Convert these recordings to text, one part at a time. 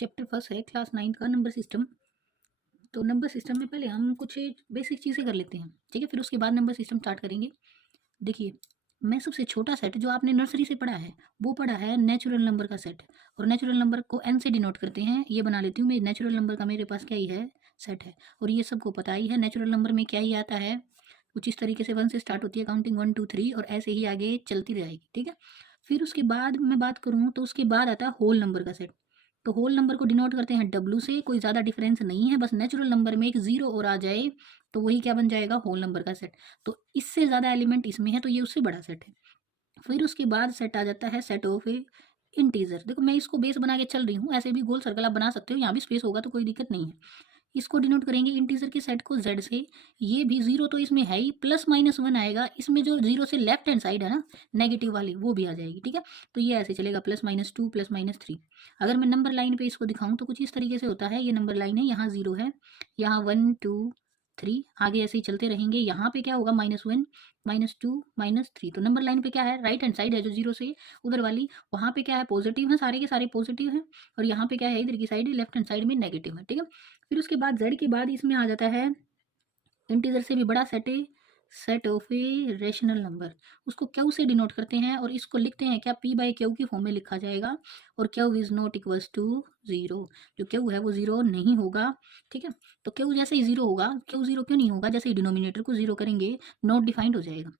Chapter first है class 9 का number system. तो नंबर सिस्टम में पहले हम कुछ बेसिक चीज़ें कर लेते हैं, ठीक है, फिर उसके बाद नंबर सिस्टम स्टार्ट करेंगे। देखिए, मैं सबसे छोटा सेट जो आपने नर्सरी से पढ़ा है वो पढ़ा है नेचुरल नंबर का सेट, और नेचुरल नंबर को एन से डिनोट करते हैं। ये बना लेती हूँ मैं, नेचुरल नंबर का मेरे पास क्या ही है, सेट है। और ये सबको पता ही है नेचुरल नंबर में क्या ही आता है, कुछ इस तरीके से 1 से स्टार्ट होती है काउंटिंग 1 2 3, और ऐसे ही आगे चलती रहेगी, ठीक है। फिर उसके बाद मैं बात करूँ तो उसके बाद आता है होल नंबर का सेट। तो होल नंबर को डिनोट करते हैं डब्ल्यू से, कोई ज़्यादा डिफरेंस नहीं है, बस नेचुरल नंबर में एक जीरो और आ जाए तो वही क्या बन जाएगा, होल नंबर का सेट। तो इससे ज़्यादा एलिमेंट इसमें है तो ये उससे बड़ा सेट है। फिर उसके बाद सेट आ जाता है सेट ऑफ ए इंटीजर। देखो मैं इसको बेस बना के चल रही हूँ, ऐसे भी गोल सर्कल आप बना सकते हो, यहाँ भी स्पेस होगा तो कोई दिक्कत नहीं है। इसको डिनोट करेंगे इंटीजर के सेट को z से। ये भी जीरो तो इसमें है ही, प्लस माइनस वन आएगा इसमें, जो जीरो से लेफ्ट हैंड साइड है ना नेगेटिव वाली, वो भी आ जाएगी, ठीक है। तो ये ऐसे चलेगा +-2 +-3। अगर मैं नंबर लाइन पे इसको दिखाऊं तो कुछ इस तरीके से होता है। ये नंबर लाइन है, यहाँ जीरो है, यहाँ 1 2 3, आगे ऐसे ही चलते रहेंगे। यहाँ पे क्या होगा, -1 -2 -3। तो नंबर लाइन पे क्या है, राइट हैंड साइड है जो जीरो से उधर वाली, वहाँ पे क्या है, पॉजिटिव है, सारे के सारे पॉजिटिव है। और यहाँ पे क्या है, इधर की साइड लेफ्ट हैंड साइड में नेगेटिव है, ठीक है। फिर उसके बाद z के बाद इसमें आ जाता है इंटीजर से भी बड़ा सेट है, set of a rational number. उसको क्यू से डिनोट करते हैं, और इसको लिखते हैं क्या, p बाई क्यू की फॉर्म में लिखा जाएगा। और Q is not equals to zero, जो क्यू है वो जीरो नहीं होगा, ठीक है। तो क्यू जैसे ही जीरो होगा, क्यू जीरो क्यों नहीं होगा, जैसे ही डिनोमिनेटर को जीरो करेंगे नॉट डिफाइंड हो जाएगा।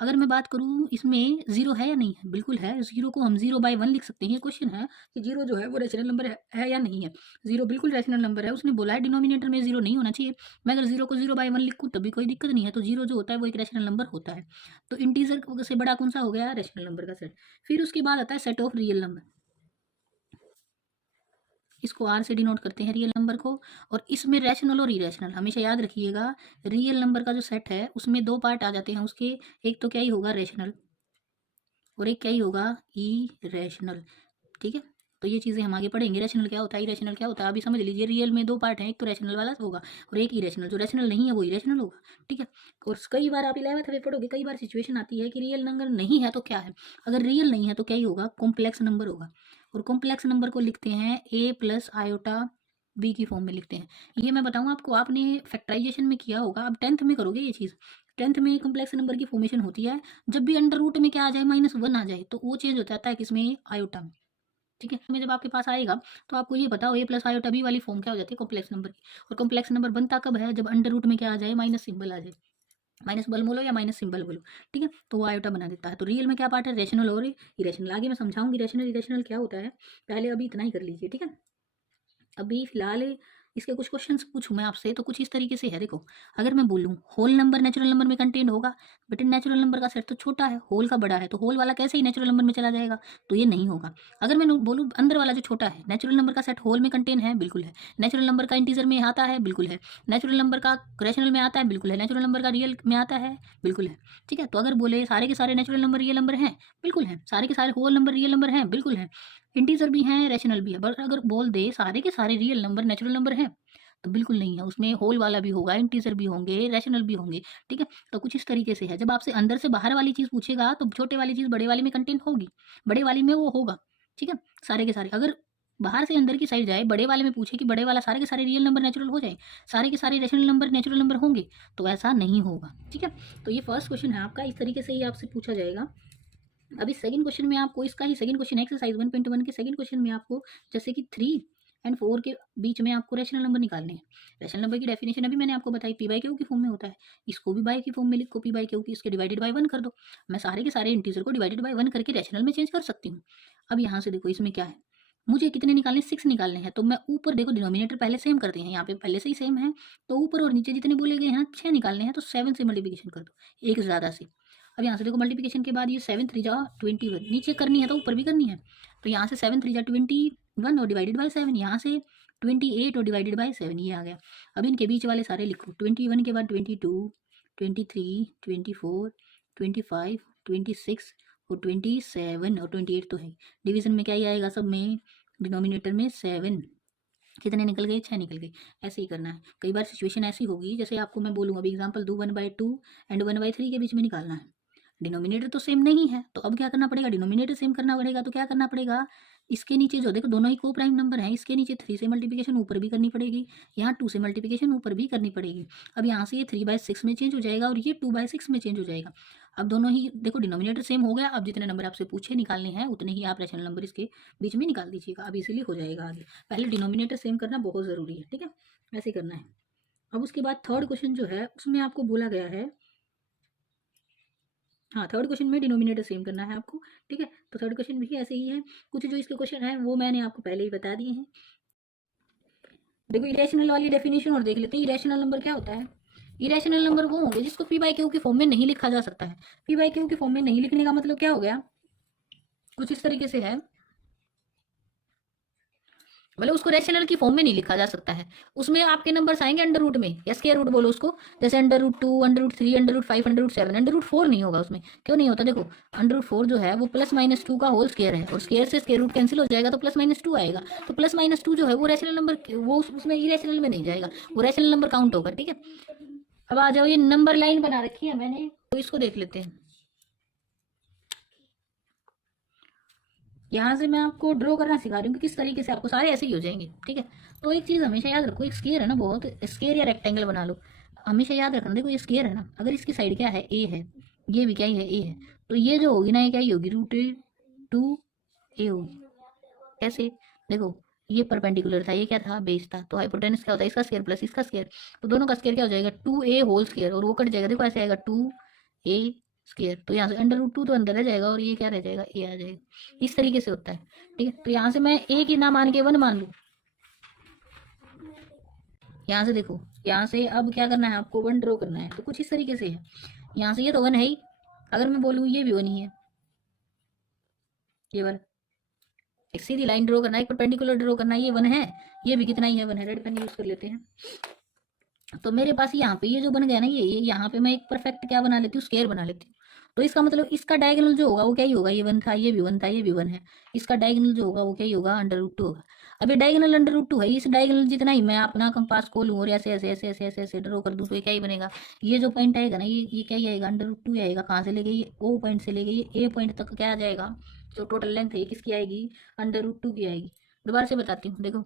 अगर मैं बात करूँ इसमें जीरो है या नहीं है, बिल्कुल है। जीरो को हम 0/1 लिख सकते हैं। ये क्वेश्चन है कि जीरो जो है वो रेशनल नंबर है या नहीं है। जीरो बिल्कुल रेशनल नंबर है, उसने बोला है डिनोमिनेटर में जीरो नहीं होना चाहिए। मैं अगर जीरो को 0/1 लिखूँ तब भी कोई दिक्कत नहीं है। तो जीरो जो होता है वो एक रेशनल नंबर होता है। तो इंटीजर से बड़ा कौन सा हो गया, रेशनल नंबर का सेट। फिर उसके बाद आता है सेट ऑफ रियल नंबर। इसको आर से डिनोट करते हैं रियल नंबर को। और इसमें रैशनल और इरेशनल हमेशा याद रखिएगा। रियल नंबर का जो सेट है उसमें दो पार्ट आ जाते हैं उसके, एक तो क्या ही होगा, रेशनल, और एक क्या ही होगा, इरेशनल, ठीक है। तो ये चीज़ें हम आगे पढ़ेंगे, रैशनल क्या होता है, इरेशनल क्या होता है। अभी समझ लीजिए रियल में दो पार्ट हैं, एक तो रैशनल वाला होगा और एक इरेशनल। जो रैशनल नहीं है वो इरेशनल होगा, ठीक है। और कई बार आप 11th में पढ़ोगे, कई बार सिचुएशन आती है कि रियल नंबर नहीं है तो क्या है। अगर रियल नहीं है तो क्या ही होगा, कॉम्प्लेक्स नंबर होगा। और कॉम्प्लेक्स नंबर को लिखते हैं a + आयोटा b की फॉर्म में लिखते हैं। ये मैं बताऊँ आपको, आपने फैक्टराइजेशन में किया होगा, आप 10th में करोगे ये चीज़। 10th में कॉम्प्लेक्स नंबर की फॉर्मेशन होती है जब भी अंडर रूट में क्या आ जाए, -1 आ जाए, तो वो चेंज हो जाता है किसमें, आयोटा में, ठीक है। में जब आपके पास आएगा तो आपको ये बताओ a + आयोटा b वाली फॉर्म क्या हो जाती है, कॉम्प्लेक्स नंबर की। और कॉम्प्लेक्स नंबर बनता कब है, जब अंडर रूट में क्या आ जाए, माइनस सिंबल आ जाए। माइनस बल बोलो या माइनस सिंबल बोलो, ठीक है। तो वो आयोटा बना देता है। तो रियल में क्या पार्ट है, रेशनल और इरेशनल। आगे मैं समझाऊंगी रेशनल इरेशनल क्या होता है, पहले अभी इतना ही कर लीजिए, ठीक है। अभी फिलहाल इसके कुछ क्वेश्चंस पूछूं मैं आपसे, तो कुछ इस तरीके से है। देखो, अगर मैं बोलूं होल नंबर नेचुरल नंबर में कंटेन होगा, बट नेचुरल नंबर का सेट तो छोटा है, होल का बड़ा है, तो होल वाला कैसे ही नेचुरल नंबर में चला जाएगा, तो ये नहीं होगा। अगर मैं बोलूं अंदर वाला जो छोटा है, नेचुरल नंबर का सेट होल में कंटेन है, बिल्कुल है। नेचुरल नंबर का इंटीजर में आता है, बिल्कुल है। नेचुरल नंबर का रेशनल में आता है, बिल्कुल है। नेचुरल नंबर का रियल में आता है, बिल्कुल है, ठीक है। तो अगर बोले सारे के सारे नेचुरल नंबर रियल नंबर हैं, बिल्कुल है। सारे के सारे होल नंबर रियल नंबर हैं, बिल्कुल है। इंटीजर भी हैं, रैशनल भी है। बट अगर बोल दे सारे के सारे रियल नंबर नेचुरल नंबर हैं, तो बिल्कुल नहीं है। उसमें होल वाला भी होगा, इंटीजर भी होंगे, रैशनल भी होंगे, ठीक है। तो कुछ इस तरीके से है। जब आपसे अंदर से बाहर वाली चीज़ पूछेगा तो छोटे वाली चीज़ बड़े वाली में कंटेंट होगी, बड़े वाली में वो होगा, ठीक है। सारे के सारे अगर बाहर से अंदर की साइड जाए, बड़े वाले में पूछे कि बड़े वाला सारे के सारे रियल नंबर नेचुरल हो जाए, सारे के सारे रैशनल नंबर नेचुरल नंबर होंगे, तो ऐसा नहीं होगा, ठीक है। तो ये फर्स्ट क्वेश्चन है आपका, इस तरीके से ही आपसे पूछा जाएगा। अभी सेकंड क्वेश्चन में आपको, इसका ही सेकंड क्वेश्चन एक्सरसाइज 1.1 के सेकंड क्वेश्चन में आपको जैसे कि 3 और 4 के बीच में आपको रैशनल नंबर निकालने हैं। रैशनल नंबर की डेफिनेशन अभी मैंने आपको बताई, p/q की फॉर्म में होता है। इसको भी बाय की फॉर्म में लिखो, p/q की, इसके डिवाइडेड बाय 1 कर दो। मैं सारे के सारे इंटीजर को डिवाइडेड बाय 1 करके रैशनल में चेंज कर सकती हूँ। अब यहाँ से देखो इसमें क्या है, मुझे कितने निकालने, 6 निकालने हैं। तो मैं ऊपर देखो डिनोमिनेटर पहले सेम करते हैं, यहाँ पे पहले से ही सेम है, तो ऊपर और नीचे जितने बोले गए हैं 6 निकालने हैं, तो 7 से मल्टीप्लिकेशन कर दो, एक ज़्यादा से। अब यहाँ से देखो मल्टीप्लिकेशन के बाद ये 7 3 जा 21, नीचे करनी है तो ऊपर भी करनी है। तो यहाँ से 7 3 जा 21 और डिवाइडेड बाय 7, यहाँ से 28 और डिवाइडेड बाय 7, ये आ गया। अब इनके बीच वाले सारे लिखो, 21 के बाद 22, 23, 24, 25, 26 और 27 और 28 तो है। डिवीजन में क्या ही आएगा, सब में डिनोमिनेटर में 7, कितने निकल गए, 6 निकल गए। ऐसे ही करना है। कई बार सिचुएशन ऐसी होगी, जैसे आपको मैं बोलूँ अभी एग्जांपल दो, 1/2 एंड 1/3 के बीच में निकालना है। डिनोमिनेटर तो सेम नहीं है, तो अब क्या करना पड़ेगा, डिनोमिनेटर सेम करना पड़ेगा। तो क्या करना पड़ेगा, इसके नीचे जो देखो दोनों ही को प्राइम नंबर हैं, इसके नीचे 3 से मल्टीप्लिकेशन ऊपर भी करनी पड़ेगी, यहाँ 2 से मल्टीप्लिकेशन ऊपर भी करनी पड़ेगी। अब यहाँ से ये 3/6 में चेंज हो जाएगा और ये 2/6 में चेंज हो जाएगा। अब दोनों ही देखो डिनोमिनेटर सेम हो गया। अब जितने नंबर आपसे पूछे निकालने हैं उतने ही आप रैशनल नंबर इसके बीच में निकाल दीजिएगा। अब इसीलिए हो जाएगा आगे। पहले डिनोमिनेटर सेम करना बहुत ज़रूरी है, ठीक है, ऐसे करना है। अब उसके बाद थर्ड क्वेश्चन जो है उसमें आपको बोला गया है, हाँ थर्ड क्वेश्चन में डिनोमिनेटर सेम करना है आपको, ठीक है। तो थर्ड क्वेश्चन भी ऐसे ही है, कुछ जो इसके क्वेश्चन है वो मैंने आपको पहले ही बता दिए हैं। देखो इरेशनल वाली डेफिनेशन और देख लेते हैं। इरेशनल नंबर क्या होता है? इरेशनल नंबर वो होंगे जिसको पी बाई क्यू की फॉर्म में नहीं लिखा जा सकता है। पी बाई क्यू की फॉर्म में नहीं लिखने का मतलब क्या हो गया? कुछ इस तरीके से है, मतलब उसको रैशनल की फॉर्म में नहीं लिखा जा सकता है। उसमें आपके नंबर्स आएंगे अंडर रूट में या स्क्वायर रूट बोलो उसको, जैसे √2, √3, √5, √7। √4 नहीं होगा उसमें। क्यों नहीं होता? देखो √4 जो है वो +-2 का होल स्क्वायर है और स्क्वायर से स्क्वायर रूट कैंसिल हो जाएगा तो +-2 आएगा। तो +-2 जो है वो रैशनल नंबर, वो उसमें इरेशनल में नहीं जाएगा, वो रैशनल नंबर काउंट होगा, ठीक है। अब आ जाओ, ये नंबर लाइन बना रखी है मैंने, तो इसको देख लेते हैं। यहाँ से मैं आपको ड्रॉ करना सिखा रही हूँ कि किस तरीके से, आपको सारे ऐसे ही हो जाएंगे, ठीक है। तो एक चीज़ हमेशा याद रखो, एक स्क्वायर है ना, बहुत स्क्वायर या रेक्टेंगल बना लो, हमेशा याद रखना। देखो ये स्क्वायर है ना, अगर इसकी साइड क्या है, ए है, ये भी क्या ही है, ए है, तो ये जो होगी ना, ये क्या ही होगी, √2a होगी। कैसे? देखो ये परपेंडिकुलर था, ये क्या था, बेस था, तो हाइपोटेनस क्या होता है, इसका स्क्वायर प्लस इसका स्क्वायर, तो दोनों का स्क्वायर क्या हो जाएगा, 2a होल स्क्वायर, और वो कट जाएगा, देखो ऐसे आएगा 2a स्क्वायर, तो यहाँ से √2 तो अंदर रह जाएगा और ये क्या रह जाएगा, ए आ जाएगा। इस तरीके से होता है, ठीक है। तो यहाँ से मैं ए की ना मान के 1 मान लूँ, यहाँ से देखो, यहाँ से अब क्या करना है आपको, 1 ड्रॉ करना है, तो कुछ इस तरीके से है। यहाँ से ये तो 1 है ही, अगर मैं बोलूँ ये भी 1 ही है, ये 1, एक सीधी लाइन ड्रॉ करना है, एक परपेंडिकुलर ड्रॉ करना है, ये 1 है, ये भी कितना ही है, 1 है। रेड पेन यूज कर लेते हैं। तो मेरे पास यहाँ पे ये जो बन गया ना, ये यहाँ पे मैं एक परफेक्ट क्या बना लेती हूँ, स्क्वायर बना लेती हूँ। तो इसका मतलब इसका डायगोनल जो होगा वो क्या ही होगा, ये 1 था, ये भी 1 था, ये भी 1 है, इसका डायगोनल जो होगा वो क्या ही होगा, √2 होगा। अब ये डायगोनल √2 है, इस डायगोनल जितना ही मैं अपना कंपास खोलूँ और ऐसे ऐसे ऐसे ऐसे ऐसे ऐसे ड्रॉ कर दूँ तो ये क्या ही बनेगा, ये जो पॉइंट आएगा ना, ये क्या ही आएगा, √2 आएगा। कहाँ से लेके, ये ओ पॉइंट से लेके ये ए पॉइंट तक क्या आ जाएगा, जो टोटल लेंथ है किसकी आएगी, √2 की आएगी। दोबारा से बताती हूँ, देखो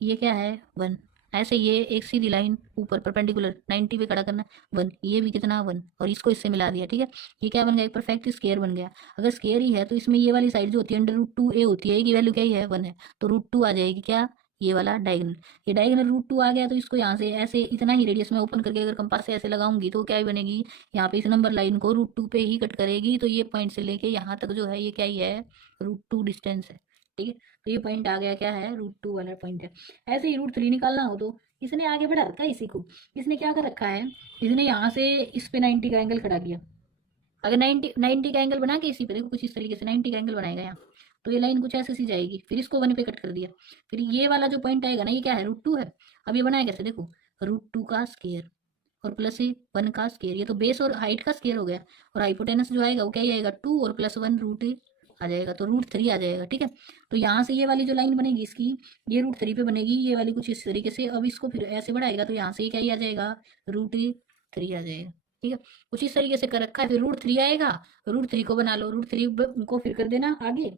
ये क्या है, 1, ऐसे ये एक सीधी लाइन ऊपर परपेंडिकुलर 90 पे खड़ा करना, 1, ये भी कितना 1, और इसको इससे मिला दिया, ठीक है। ये क्या बन गया, एक परफेक्ट स्क्वायर बन गया। अगर स्क्वायर ही है तो इसमें ये वाली साइड जो होती है √2a होती है, की वैल्यू क्या ही है, 1 है, तो √2 आ जाएगी क्या, ये वाला डायगोनल। ये डायगोनल √2 आ गया, तो इसको यहाँ से ऐसे इतना ही रेडियस में ओपन करके अगर कंपास से ऐसे लगाऊंगी तो क्या ही बनेगी, यहाँ पे इस नंबर लाइन को √2 पे ही कट करेगी, तो ये पॉइंट से लेके यहाँ तक जो है ये क्या ही है, √2 डिस्टेंस है, ठीक है। तो ये पॉइंट आ गया, क्या है, √2 वाला पॉइंट है। ऐसे ही √3 निकालना हो तो इसने आगे बढ़ा रखा है इसी को, इसने क्या कर रखा है, इसने यहाँ से इस पे 90 का एंगल खड़ा किया। अगर 90 का एंगल बना के इसी पे देखो, कुछ इस तरीके से 90 का एंगल बनाएगा यहाँ, तो ये लाइन कुछ ऐसे सी जाएगी, फिर इसको 1 पे कट कर दिया, फिर ये वाला जो पॉइंट आएगा ना, ये क्या है, √2 है। अब ये बनाया कैसे, देखो √2 का स्क्वायर और प्लस 1 का स्क्वायर, ये तो बेस और हाइट का स्क्वायर हो गया, और हाइपोटेनस जो आएगा वो क्या ही आएगा, 2 और +1 √3 आ जाएगा, तो √3 आ जाएगा, ठीक है। तो यहाँ से ये वाली जो लाइन बनेगी इसकी, ये √3 पे बनेगी, ये वाली कुछ इस तरीके से। अब इसको फिर ऐसे बढ़ाएगा तो यहाँ से क्या ही आ जाएगा, √3 आ जाएगा, ठीक है। कुछ इस तरीके से कर रखा है, फिर √3 आएगा, √3 को बना लो, √3 को फिर कर देना आगे,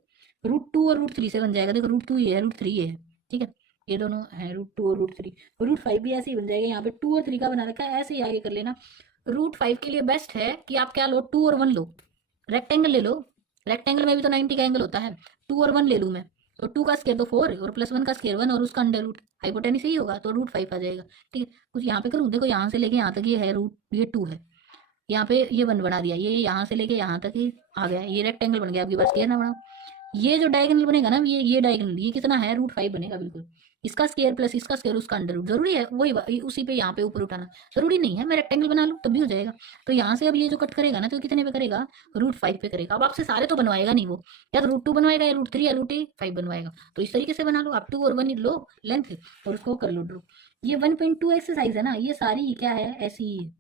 √2 और √3 से बन जाएगा, देखो √2 ये है, √3 ये है, ठीक है। ये दोनों है √2 और √3, √5 भी ऐसे ही बन जाएगा, यहाँ पे 2 और 3 का बना रखा है, ऐसे ही आगे कर लेना। √5 के लिए बेस्ट है कि आप क्या लो, 2 और 1 लो, रेक्टेंगल ले लो, रेक्टेंगल में भी तो 90 का एंगल होता है, 2 और 1 ले लूँ मैं, तो 2 का स्क्वायर तो 4 और +1 का स्क्वायर 1 और उसका अंडर रूट, हाइपोटेनस ही होगा, तो √5 आ जाएगा, ठीक है। कुछ यहाँ पे करूँ, देखो यहाँ से लेके यहाँ तक ये है रूट, ये 2 है, यहाँ पे ये 1 बना दिया, ये यहाँ से लेके यहाँ तक ही आ गया, ये रेक्टेंगल बन गया आपके पास, स्क्वायर ना बना। ये जो डायगोनल बनेगा ना, ये डायगोनल ये कितना है, √5 बनेगा बिल्कुल, इसका स्क्वायर प्लस इसका स्क्वायर उसका अंडर रूट, जरूरी है वही उसी पे यहाँ पे ऊपर उठाना, जरूरी नहीं है मैं रेक्टेंगल बना लूँ तब भी हो जाएगा। तो यहाँ से अब ये जो कट करेगा ना, तो कितने पे करेगा, √5 पे करेगा। अब आपसे सारे तो बनवाएगा नहीं वो, या तो √2 बनवाएगा, या √3 या √5 बनवाएगा, तो इस तरीके से बना लो आप, 2 और 1 लो लेंथ और उसको कर लो ड्रॉ। ये 1.2 एक्सरसाइज है ना, ये सारी क्या है, ऐसी ही है,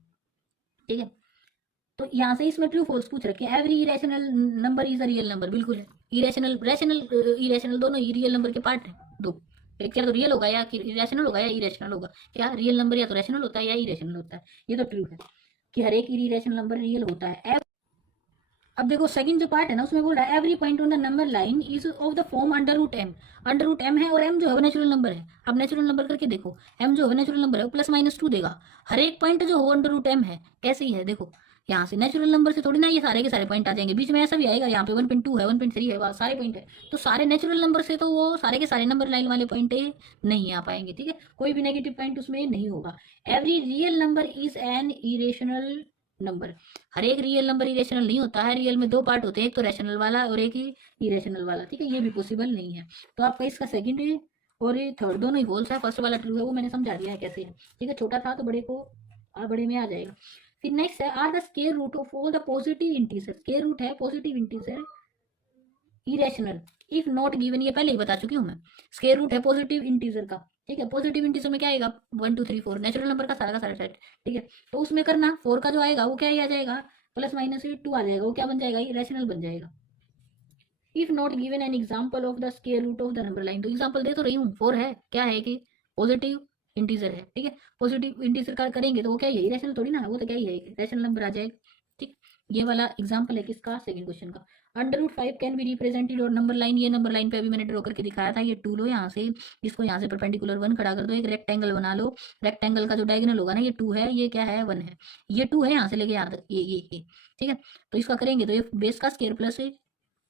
ठीक है। तो यहाँ से इसमें ट्रू फॉल्स पूछ रखे, every irrational number is a real number, बिल्कुल है। इरेशनल रैशनल इरेशनल दोनों ही रियल नंबर के पार्ट है दो, एक या तो रियल होगा या इरेशनल होगा या इरेशनल होगा, क्या रियल नंबर या तो रैशनल होता है या इरेशनल होता है, ये तो ट्रू है कि हर एक इरेशनल नंबर रियल होता है। अब देखो सेकंड जो पार्ट है ना उसमें बोल रहा है every point on the number line is of the form under root M. Under root M है और एम जो है वो नेचुरल नंबर है। अब नेचुरल नंबर करके देखो, एम जो है नेचुरल नंबर है वो प्लस माइनस टू देगा। हर एक पॉइंट जो हो अंडर रूट एम है, कैसे ही है देखो, यहाँ से नेचुरल नंबर से थोड़ी ना ये सारे के सारे पॉइंट आ जाएंगे, बीच में ऐसा भी आएगा यहाँ पे 1.2 है 1.3 है, सारे पॉइंट है, तो सारे नेचुरल नंबर से तो वो सारे के सारे नंबर लाइन वाले पॉइंट नहीं आ पाएंगे, ठीक है, कोई भी नेगेटिव पॉइंट उसमें नहीं होगा। Every real number is an irrational number. हर एक रियल नंबर इरेशनल नहीं होता है, रियल में दो पार्ट होते हैं, एक तो रैशनल वाला और एक ही इरेशनल वाला, ठीक है, ये भी पॉसिबल नहीं है। तो आपका इसका सेकंड है और ये थर्ड दोनों ही फॉल्स है, फर्स्ट वाला ट्रू है, वो मैंने समझा दिया है कैसे है, ठीक है, छोटा था तो बड़े को बड़े में आ जाएगा। फिर नेक्स्ट है are the square root of all the positive integer. Square root है positive integer irrational if not given, ये पहले ही बता चुकी हूँ मैं। स्क्वायर रूट है पॉजिटिव इंटीजर का, ठीक है, पॉजिटिव इंटीजर में क्या आएगा 1 2 3 4 नेचुरल नंबर का सारा सेट, ठीक है, तो उसमें करना 4 का जो आएगा वो क्या ही आ जाएगा प्लस माइनस 2 आ जाएगा, वो क्या बन जाएगा, ये रैशनल बन जाएगा। If not given an example of the square root of the number line, तो एग्जाम्पल दे तो रही हूँ, 4 है, क्या है कि पॉजिटिव इंटीजर है, ठीक है, पॉजिटिव इंटीजर का करेंगे तो वो क्या ही रैशनल थोड़ी ना है, वो तो क्या ही है रैशनल नंबर आ जाएगा, ठीक। ये वाला एग्जाम्पल है किसका, सेकंड क्वेश्चन का। Under root 5 can be represented और नंबर लाइन, ये नंबर लाइन पे अभी मैंने ड्रॉ करके दिखाया था, ये 2 लो यहाँ से, इसको यहाँ से परपेंडिकुलर 1 खड़ा कर दो, एक रेक्टेंगल बना लो, रेक्टेंगल का जो डायगोनल होगा ना ये 2 है, ये क्या है 1 है, ये 2 है यहाँ से लेके यहाँ तक ये, ठीक है, तो इसका करेंगे तो ये बेस का स्क्वायर प्लस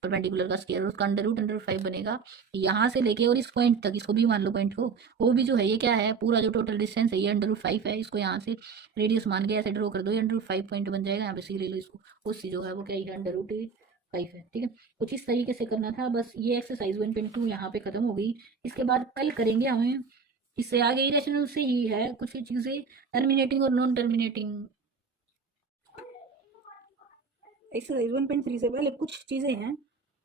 परपेंडिकुलर का स्क्वायर, उसका अंडर रूट 5 बनेगा, यहाँ से लेके और इस पॉइंट तक, इसको भी मान लो पॉइंट को, वो भी जो है ये क्या है पूरा जो टोटल डिस्टेंस है ये अंडर रूट 5 है, इसको यहाँ से रेडियस मान के ऐसे ड्रॉ कर दो, ये अंडर रूट 5 पॉइंट बन जाएगा, यहाँ पे सी ले लो इसको, उससे जो है वो क्या है अंडर रूट 5 है, ठीक है। कुछ इस तरीके से करना था, बस ये एक्सरसाइज 1.2 यहाँ पे खत्म हो गई। इसके बाद कल करेंगे हमें इससे आगे इरेशनल से ही है कुछ चीजें, टर्मिनेटिंग और नॉन टर्मिनेटिंग। एक्सरसाइज 1.3 से पहले कुछ चीजें हैं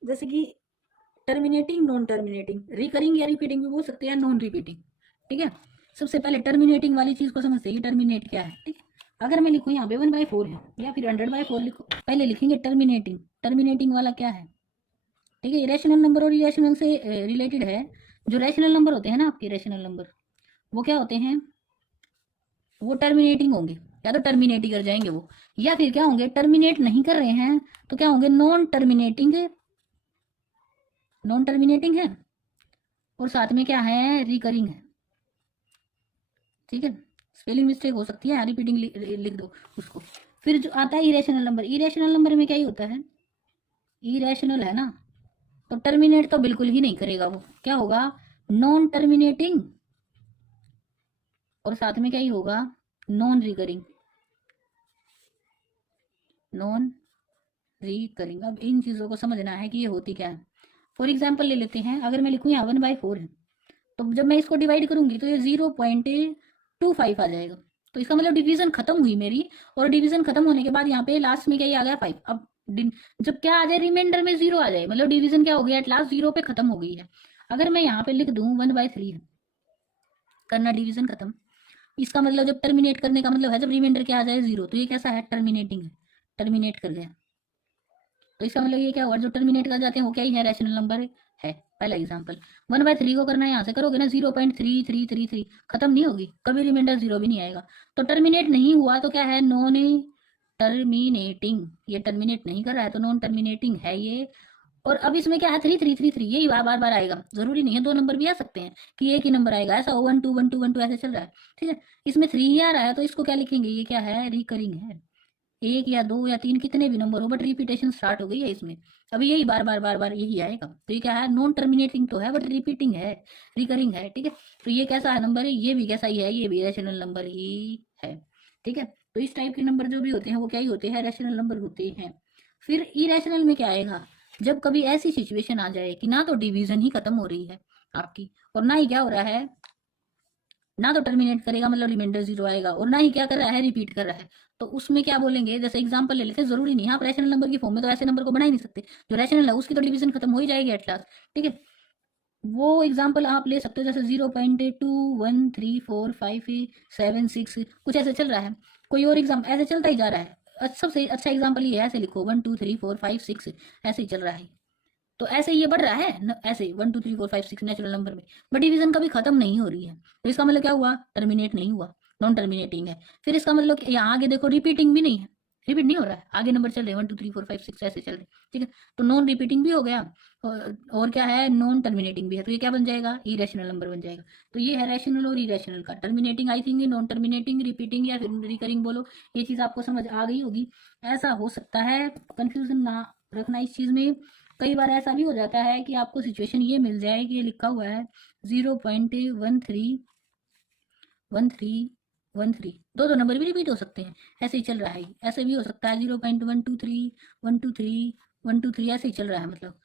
जैसे कि टर्मिनेटिंग नॉन टर्मिनेटिंग, रिकरिंग या रिपीटिंग भी बोल सकते हैं, नॉन रिपीटिंग, ठीक है। सबसे पहले टर्मिनेटिंग वाली चीज को समझते हैं, टर्मिनेट क्या है, ठीक है। अगर मैं लिखूँ यहाँ पे 1/4 है या फिर 100/4 लिखो, पहले लिखेंगे टर्मिनेटिंग, टर्मिनेटिंग वाला क्या है, ठीक है, इरेशनल नंबर और इरेशनल से रिलेटेड है। जो रैशनल नंबर होते हैं ना आपके रैशनल नंबर, वो क्या होते हैं, वो टर्मिनेटिंग होंगे, या तो टर्मिनेट ही कर जाएंगे वो, या फिर क्या होंगे टर्मिनेट नहीं कर रहे हैं तो क्या होंगे नॉन टर्मिनेटिंग, नॉन टर्मिनेटिंग है, और साथ में क्या है रिकरिंग है, ठीक है, स्पेलिंग मिस्टेक हो सकती है, रिपीटिंग लिख दो उसको। फिर जो आता है इरेशनल नंबर, इरेशनल नंबर में क्या ही होता है, इरेशनल है ना, तो टर्मिनेट तो बिल्कुल ही नहीं करेगा, वो क्या होगा नॉन टर्मिनेटिंग, और साथ में क्या ही होगा नॉन रिकरिंग, नॉन रिकरिंग। अब इन चीज़ों को समझना है कि ये होती क्या है। फॉर एग्जाम्पल ले लेते हैं, अगर मैं लिखूँ यहाँ 1/4 है, तो जब मैं इसको डिवाइड करूंगी तो ये 0.25 आ जाएगा, तो इसका मतलब डिवीजन खत्म हुई मेरी, और डिवीजन खत्म होने के बाद यहाँ पे लास्ट में क्या ही आ गया 5। अब जब क्या आ जाए रिमाइंडर में 0 आ जाए, मतलब डिवीजन क्या हो गया एट लास्ट 0 पे खत्म हो गई है। अगर मैं यहाँ पे लिख दूँ 1/3 है, करना डिवीजन खत्म, इसका मतलब जब टर्मिनेट करने का मतलब है जब रिमाइंडर क्या आ जाए 0, तो ये कैसा है टर्मिनेटिंग है, टर्मिनेट कर गया, तो इसका मतलब ये क्या हुआ जो टर्मिनेट कर जाते हैं वो क्या ही है रैशनल नंबर है। पहला एग्जाम्पल 1/3 को करना है, यहाँ से करोगे ना 0.3333 खत्म नहीं होगी कभी, रिमाइंडर 0 भी नहीं आएगा, तो टर्मिनेट नहीं हुआ तो क्या है नॉन टर्मिनेटिंग, ये टर्मिनेट नहीं कर रहा है तो नॉन टर्मिनेटिंग है ये। और अब इसमें क्या है 3333 यही बार बार बार आएगा, जरूरी नहीं है 2 नंबर भी आ सकते हैं कि एक ही नंबर आएगा, ऐसा 1 2 1 2 1 2 ऐसे चल रहा है, ठीक है। इसमें 3 ही आ रहा है तो इसको क्या लिखेंगे, ये क्या है रिकरिंग है, 1 या 2 या 3 कितने भी नंबर हो, बट रिपीटेशन स्टार्ट हो गई है इसमें, अभी यही बार बार बार बार यही आएगा, तो ये क्या है नॉन टर्मिनेटिंग तो है बट रिपीटिंग है, रिकरिंग है, ठीक है। तो ये कैसा है नंबर है, ये भी कैसा ही है, ये भी रैशनल नंबर ही है, ठीक है। तो इस टाइप के नंबर जो भी होते हैं वो क्या ही होते हैं रैशनल नंबर होते हैं। फिर इरेशनल में क्या आएगा, जब कभी ऐसी सिचुएशन आ जाए कि ना तो डिवीजन ही खत्म हो रही है आपकी, और ना ही क्या हो रहा है, ना तो टर्मिनेट करेगा मतलब रिमाइंडर 0 आएगा, और ना ही क्या कर रहा है रिपीट कर रहा है, तो उसमें क्या बोलेंगे, जैसे एग्जांपल ले लेते हैं, जरूरी नहीं है आप रैशनल नंबर की फॉर्म में तो ऐसे नंबर को बना ही नहीं सकते, जो रैशनल है उसकी तो डिवीजन खत्म हो ही जाएगी एट लास्ट, ठीक है। वो एग्जांपल आप ले सकते हो जैसे 0.213456 कुछ ऐसे चल रहा है, कोई और एग्जाम ऐसे चलता ही जा रहा है, सबसे अच्छा एग्जाम्पल ये है, ऐसे लिखो 1 2 3 4 5 6 ऐसे ही चल रहा है, तो ऐसे ये बढ़ रहा है ऐसे 1 2 3 4 5 6 नेचुरल नंबर में, बट डिवीजन कभी खत्म नहीं हो रही है, तो इसका मतलब क्या हुआ टर्मिनेट नहीं हुआ, नॉन टर्मिनेटिंग है। फिर इसका मतलब यहाँ आगे देखो रिपीटिंग भी नहीं है, रिपीट नहीं हो रहा है, आगे नंबर चल रहे हैं 1 2 3 4 5 6 ऐसे चल रहे हैं, ठीक है। तो नॉन रिपीटिंग भी हो गया और क्या है, नॉन टर्मिनेटिंग भी है, तो ये क्या बन जाएगा, इरेशनल नंबर बन जाएगा। तो ये है रैशनल और इरेशनल का। Terminating I think, non terminating, repeating या फिर रिकरिंग बोलो, ये चीज़ आपको समझ आ गई होगी। ऐसा हो सकता है, कंफ्यूजन ना रखना इस चीज़ में। कई बार ऐसा भी हो जाता है कि आपको सिचुएशन ये मिल जाए कि ये लिखा हुआ है 0.1313 दो दो नंबर भी रिपीट हो सकते हैं, ऐसे ही चल रहा है। ऐसे भी हो सकता है 0.123 ऐसे ही चल रहा है, मतलब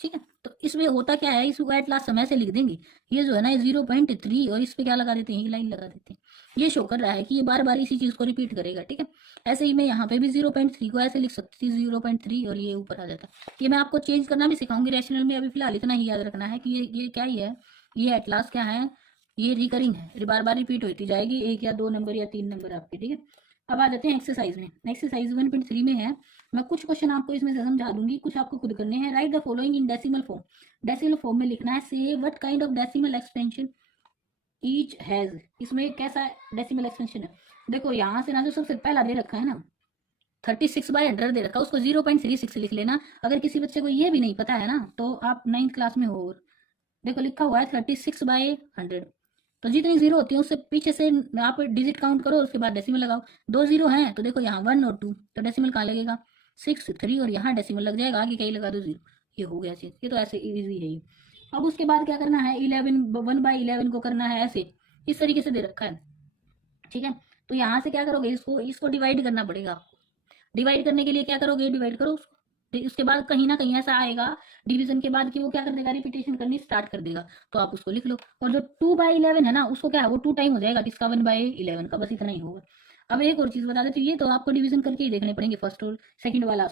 ठीक है। तो इसमें होता क्या है, इसको एट लास्ट समय से लिख देंगे। ये जो है ना 0.3 और इस पे क्या लगा देते हैं, लाइन लगा देते हैं। ये शो कर रहा है कि ये बार बार इसी चीज को रिपीट करेगा, ठीक है। ऐसे ही मैं यहाँ पे भी 0.3 को ऐसे लिख सकती थी 0.3 और ये ऊपर आ जाता। ये मैं आपको चेंज करना भी सिखाऊंगी रैशनल में। अभी फिलहाल इतना ही याद रखना है कि ये क्या ही है, ये एट लास्ट क्या है, ये रिकरिंग है, बार बार रिपीट होती जाएगी, एक या दो नंबर या तीन नंबर आपके, ठीक है। अब आ जाते हैं एक्सरसाइज में। एक्सरसाइज 1.3 में है, मैं कुछ क्वेश्चन आपको इसमें से समझा दूंगी, कुछ आपको खुद करने हैं। Right the following in decimal form. Decimal form में लिखना है। से what kind of decimal expansion each has. इसमें कैसा डेसिमल एक्सपेंशन है, देखो यहाँ से ना जो सबसे पहला दे रखा है ना 36/100 दे रखा है, उसको 0.36 लिख लेना। अगर किसी बच्चे को ये भी नहीं पता है ना, तो आप 9th क्लास में हो, देखो लिखा हुआ है 36/100, तो जितनी जीरो होती है उससे पीछे से आप डिजिट काउंट करो, उसके बाद डेसिमल लगाओ। दो जीरो हैं तो देखो यहाँ 1 और 2, तो डेसिमल कहाँ लगेगा 6 3 और यहाँ डेसिमल लग जाएगा, आगे कहीं लगा दो 0। ये हो गया चीज, ये तो ऐसे इजी है ये। अब उसके बाद क्या करना है, 1/11 को करना है ऐसे, इस तरीके से दे रखा है, ठीक है। तो यहाँ से क्या करोगे, इसको डिवाइड करना पड़ेगा आपको। डिवाइड करने के लिए क्या करोगे, डिवाइड करो उसको। उसके बाद कहीं ना कहीं ऐसा आएगा डिवीजन के बाद कि वो क्या कर देगा, रिपीटेशन करनी स्टार्ट कर देगा, तो आप उसको लिख लो। और जो 2/11 है ना, उसको क्या है, वो 2 टाइम हो जाएगा, इसका 1/11 का, बस इतना ही होगा। अब एक और चीज बता देती, ये तो आपको डिवीजन करके ही देखने पड़ेंगे, फर्स्ट और सेकंड वाला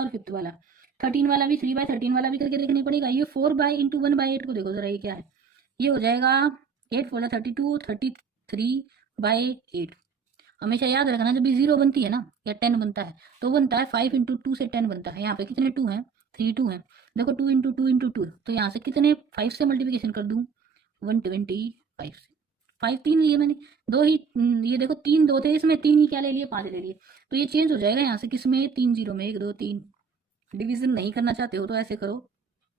और फिफ्थ वाला। 13 वाला भी 3/13 वाला भी करके देखने पड़ेगा। ये 4/(1/8 को देखो जरा, ये क्या है, ये हो जाएगा 8 4 32 33/8। हमेशा याद रखना, जब भी 0 बनती है ना या 10 बनता है, तो बनता है 5 × 2 से 10 बनता है। यहाँ पे कितने 2 हैं, 3 2 हैं। देखो 2 × 2 × 2, तो यहाँ से कितने 5 से मल्टीप्लिकेशन कर दूँ 125 से। 5 3 लिए मैंने, दो ही ये देखो 3 2 थे, इसमें 3 ही क्या ले लिए, 5 ले लिए। तो ये चेंज हो जाएगा यहाँ से, किसमें 3 0 में, 1 2 3। डिवीजन नहीं करना चाहते हो तो ऐसे करो,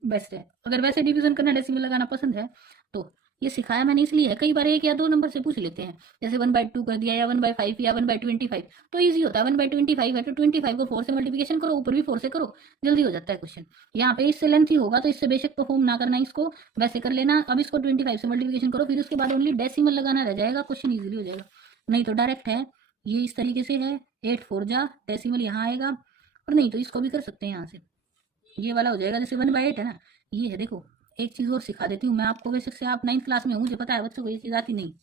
बेस्ट है। अगर वैसे डिवीजन करना, डेसिमल लगाना पसंद है, तो ये सिखाया मैंने इसलिए है। कई बार एक या दो नंबर से पूछ लेते हैं, जैसे 1/2 कर दिया या 1/5 या 1/25, तो ईजी होता है। 1/25 है तो 25 को 4 से मल्टीप्लिकेशन करो, ऊपर भी 4 से करो, जल्दी हो जाता है क्वेश्चन। यहाँ पे इससे लेंथी होगा तो इससे बेशक परफॉर्म ना करना, इसको वैसे कर लेना। अब इसको 25 से मल्टीप्लिकेशन करो, फिर उसके बाद ओनली डेसिमल लगाना रह जाएगा, क्वेश्चन ईजिली हो जाएगा। नहीं तो डायरेक्ट है, ये इस तरीके से है, 8 4 जा, डेसिमल यहाँ आएगा। और नहीं तो इसको भी कर सकते हैं यहाँ से, ये वाला हो जाएगा, जैसे 1/8 है ना, ये है। देखो एक चीज और सिखा देती हूँ मैं आपको, वैसे से आप 9th क्लास में हो, मुझे पता है बच्चों को ये चीज आती नहीं।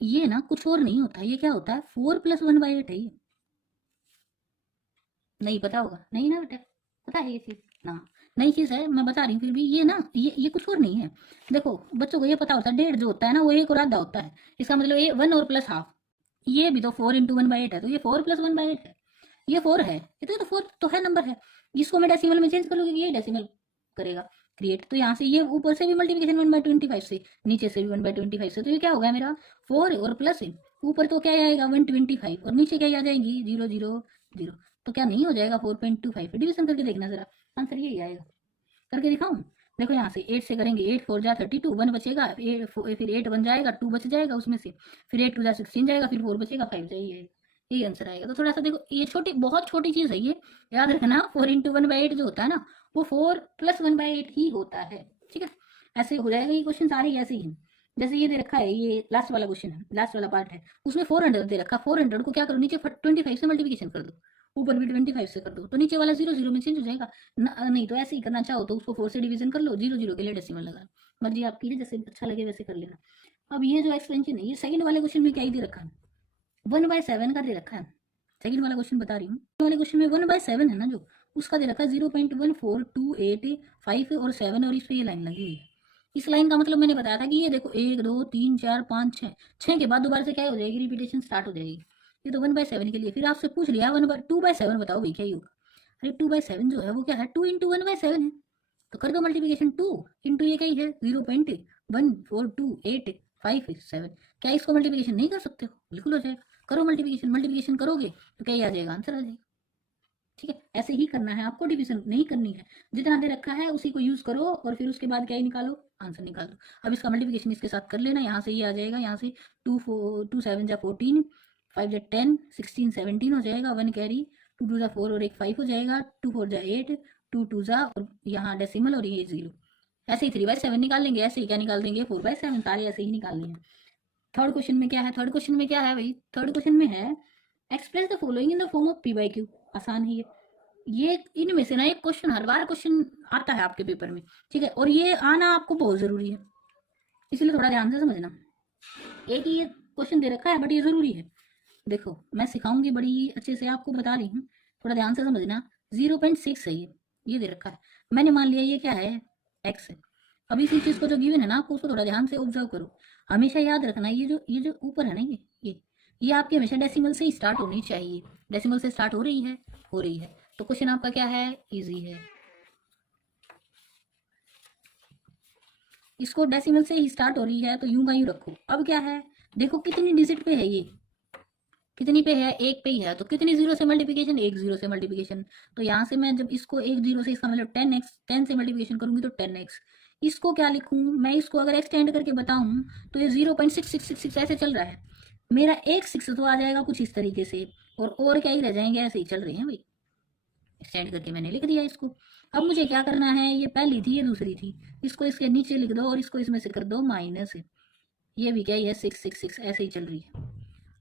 ये ना कुछ और नहीं होता, ये क्या होता है, 4 + 1/8 है ये। नहीं पता होगा, नहीं ना बेटा, पता है ये चीज ना, नई चीज है, मैं बता रही हूँ। फिर भी ये ना, ये कुछ और नहीं है। देखो बच्चों को ये पता होता है, 1.5 जो होता है ना, वो 1 और आधा होता है। इसका मतलब ये 1 और प्लस हाफ, ये भी तो 4 × 1/8 है, तो ये 4 + 1/8 है। ये 4 है, ये तो 4 तो है नंबर है। इसको मैं डेसिमल में चेंज कर लूंगी, ये डेसिमल करेगा क्रिएट। तो यहाँ से ये ऊपर से भी मल्टीप्लिकेशन 1/25 से, नीचे से भी 1/25 से, तो ये क्या हो गया मेरा 4 और प्लस ऊपर तो क्या आएगा 125 और नीचे क्या आ जाएंगी 0 0 0। तो क्या नहीं हो जाएगा 4.25। डिवीजन करके देखना जरा, आंसर यही आएगा। करके दिखाऊं, देखो यहाँ से 8 से करेंगे, 8 4 जा 32, 1 बचेगा, फिर 8 बन जाएगा, 2 बच जाएगा उसमें से, फिर 8 2 जा 16 जाएगा, फिर 4 बचेगा, 5 जाइए, यही आंसर आएगा। तो थोड़ा सा देखो, ये छोटी बहुत छोटी चीज है ये, याद रखना। 4 × 1/8 जो होता है ना, वो 4 + 1/8 ही होता है, ठीक है। ऐसे हो जाएगा, ये क्वेश्चन सारे ऐसे ही हैं। जैसे ये दे रखा है, ये लास्ट वाला क्वेश्चन है, लास्ट वाला पार्ट है, उसमें 400 दे रखा। 400 को क्या करो, नीचे 25 से मल्टीप्लिकेशन कर दो, ऊपर भी 25 से कर दो, तो नीचे वाला 0 0 में चेंज हो जाएगा। नहीं तो ऐसे ही करना चाहो तो उसको 4 से डिवीजन कर लो, 0 0 के लिए डेसिमल लगा, मर्जी आपकी है, जैसे अच्छा लगे वैसे कर लेना। अब ये जो एक्सपेंशन है, ये सेकंड वाले क्वेश्चन में क्या ही दे रखा है, 1/7 का दे रखा है। सेकंड वाला क्वेश्चन बता रही हूँ, वाले क्वेश्चन में 1/7 है ना जो, उसका दे रखा है 0.14285 और 7, और इस पे ये लाइन लगी हुई है। इस लाइन का मतलब मैंने बताया था कि ये देखो 1 2 3 4 5 6, 6 के बाद दोबारा से क्या हो जाएगी, रिपीटेशन स्टार्ट हो जाएगी। ये तो 1/7 के लिए। फिर आपसे पूछ लिया 2/7 बताओ भाई क्या ही होगा। अरे 2/7 जो है वो क्या है, 2 × 1/7 है, तो कर दो मल्टीप्लिकेशन। 2 × ये क्या ही है 0.1428, 5 is 7। क्या इसको मल्टीप्लिकेशन नहीं कर सकते हो? बिल्कुल हो जाएगा, करो मल्टीप्लिकेशन। मल्टीप्लिकेशन करोगे तो क्या ही आ जाएगा, आंसर आ जाएगा। ठीक है, ऐसे ही करना है आपको, डिवीजन नहीं करनी है। जितना दे रखा है उसी को यूज करो और फिर उसके बाद क्या ही निकालो, आंसर निकाल दो। अब इसका मल्टीप्लिकेशन इसके साथ कर लेना, यहाँ से ये आ जाएगा, यहाँ से 2 7 जा 14, 5 जा 10, 16 17 हो जाएगा, 1 कैरी, 2 2 जा 4 और 1 5 हो जाएगा, 2 4 जा 8, 2 2 जा और यहाँ डेसिमल और ये 0। ऐसे ही 3/7 निकाल लेंगे, ऐसे ही क्या निकाल देंगे 4/7, सारे ऐसे ही निकालने हैं। थर्ड क्वेश्चन में क्या है? थर्ड क्वेश्चन में क्या है भाई? थर्ड क्वेश्चन में है express the following in the form of p/q। आसान है ये इनमें से ना एक क्वेश्चन, हर बार क्वेश्चन आता है आपके पेपर में, ठीक है, और ये आना आपको बहुत जरूरी है, इसलिए थोड़ा ध्यान से समझना। एक ही ये क्वेश्चन दे रखा है बट ये जरूरी है। देखो मैं सिखाऊंगी बड़ी अच्छे से, आपको बता रही हूँ, थोड़ा ध्यान से समझना। 0.6 है ये दे रखा है, मैंने मान लिया ये क्या है, एक्स है। अब इसी चीज को जो गिवन है ना, आपको उसको थोड़ा ध्यान से ऑब्जर्व करो। हमेशा याद रखना ये जो ऊपर है ना, ये आपके हमेशा डेसिमल से स्टार्ट होनी चाहिए। डेसिमल से स्टार्ट हो रही है तो क्वेश्चन आपका क्या है, इजी है। इसको डेसिमल से ही स्टार्ट हो रही है तो यूं का यूं रखो। अब क्या है, देखो कितनी डिजिट पे है, ये कितनी पे है, एक पे ही है, तो कितनी जीरो से मल्टीप्लिकेशन, एक जीरो से मल्टीप्लिकेशन। तो यहाँ से मैं जब इसको एक जीरो से, इसका मतलब 10x, 10 से मल्टीप्लिकेशन करूंगी तो 10x। इसको क्या लिखूं मैं, इसको अगर एक्सटेंड करके बताऊं तो ये 0.6666 ऐसे चल रहा है। मेरा एक 6 तो आ जाएगा कुछ इस तरीके से, और क्या ही रह जाएंगे, ऐसे ही चल रहे हैं भाई। एक्सटेंड करके मैंने लिख दिया इसको। अब मुझे क्या करना है, ये पहली थी ये दूसरी थी, इसको इसके नीचे लिख दो और इसको इसमें से कर दो माइनस। ये भी क्या है 666 ऐसे ही चल रही है।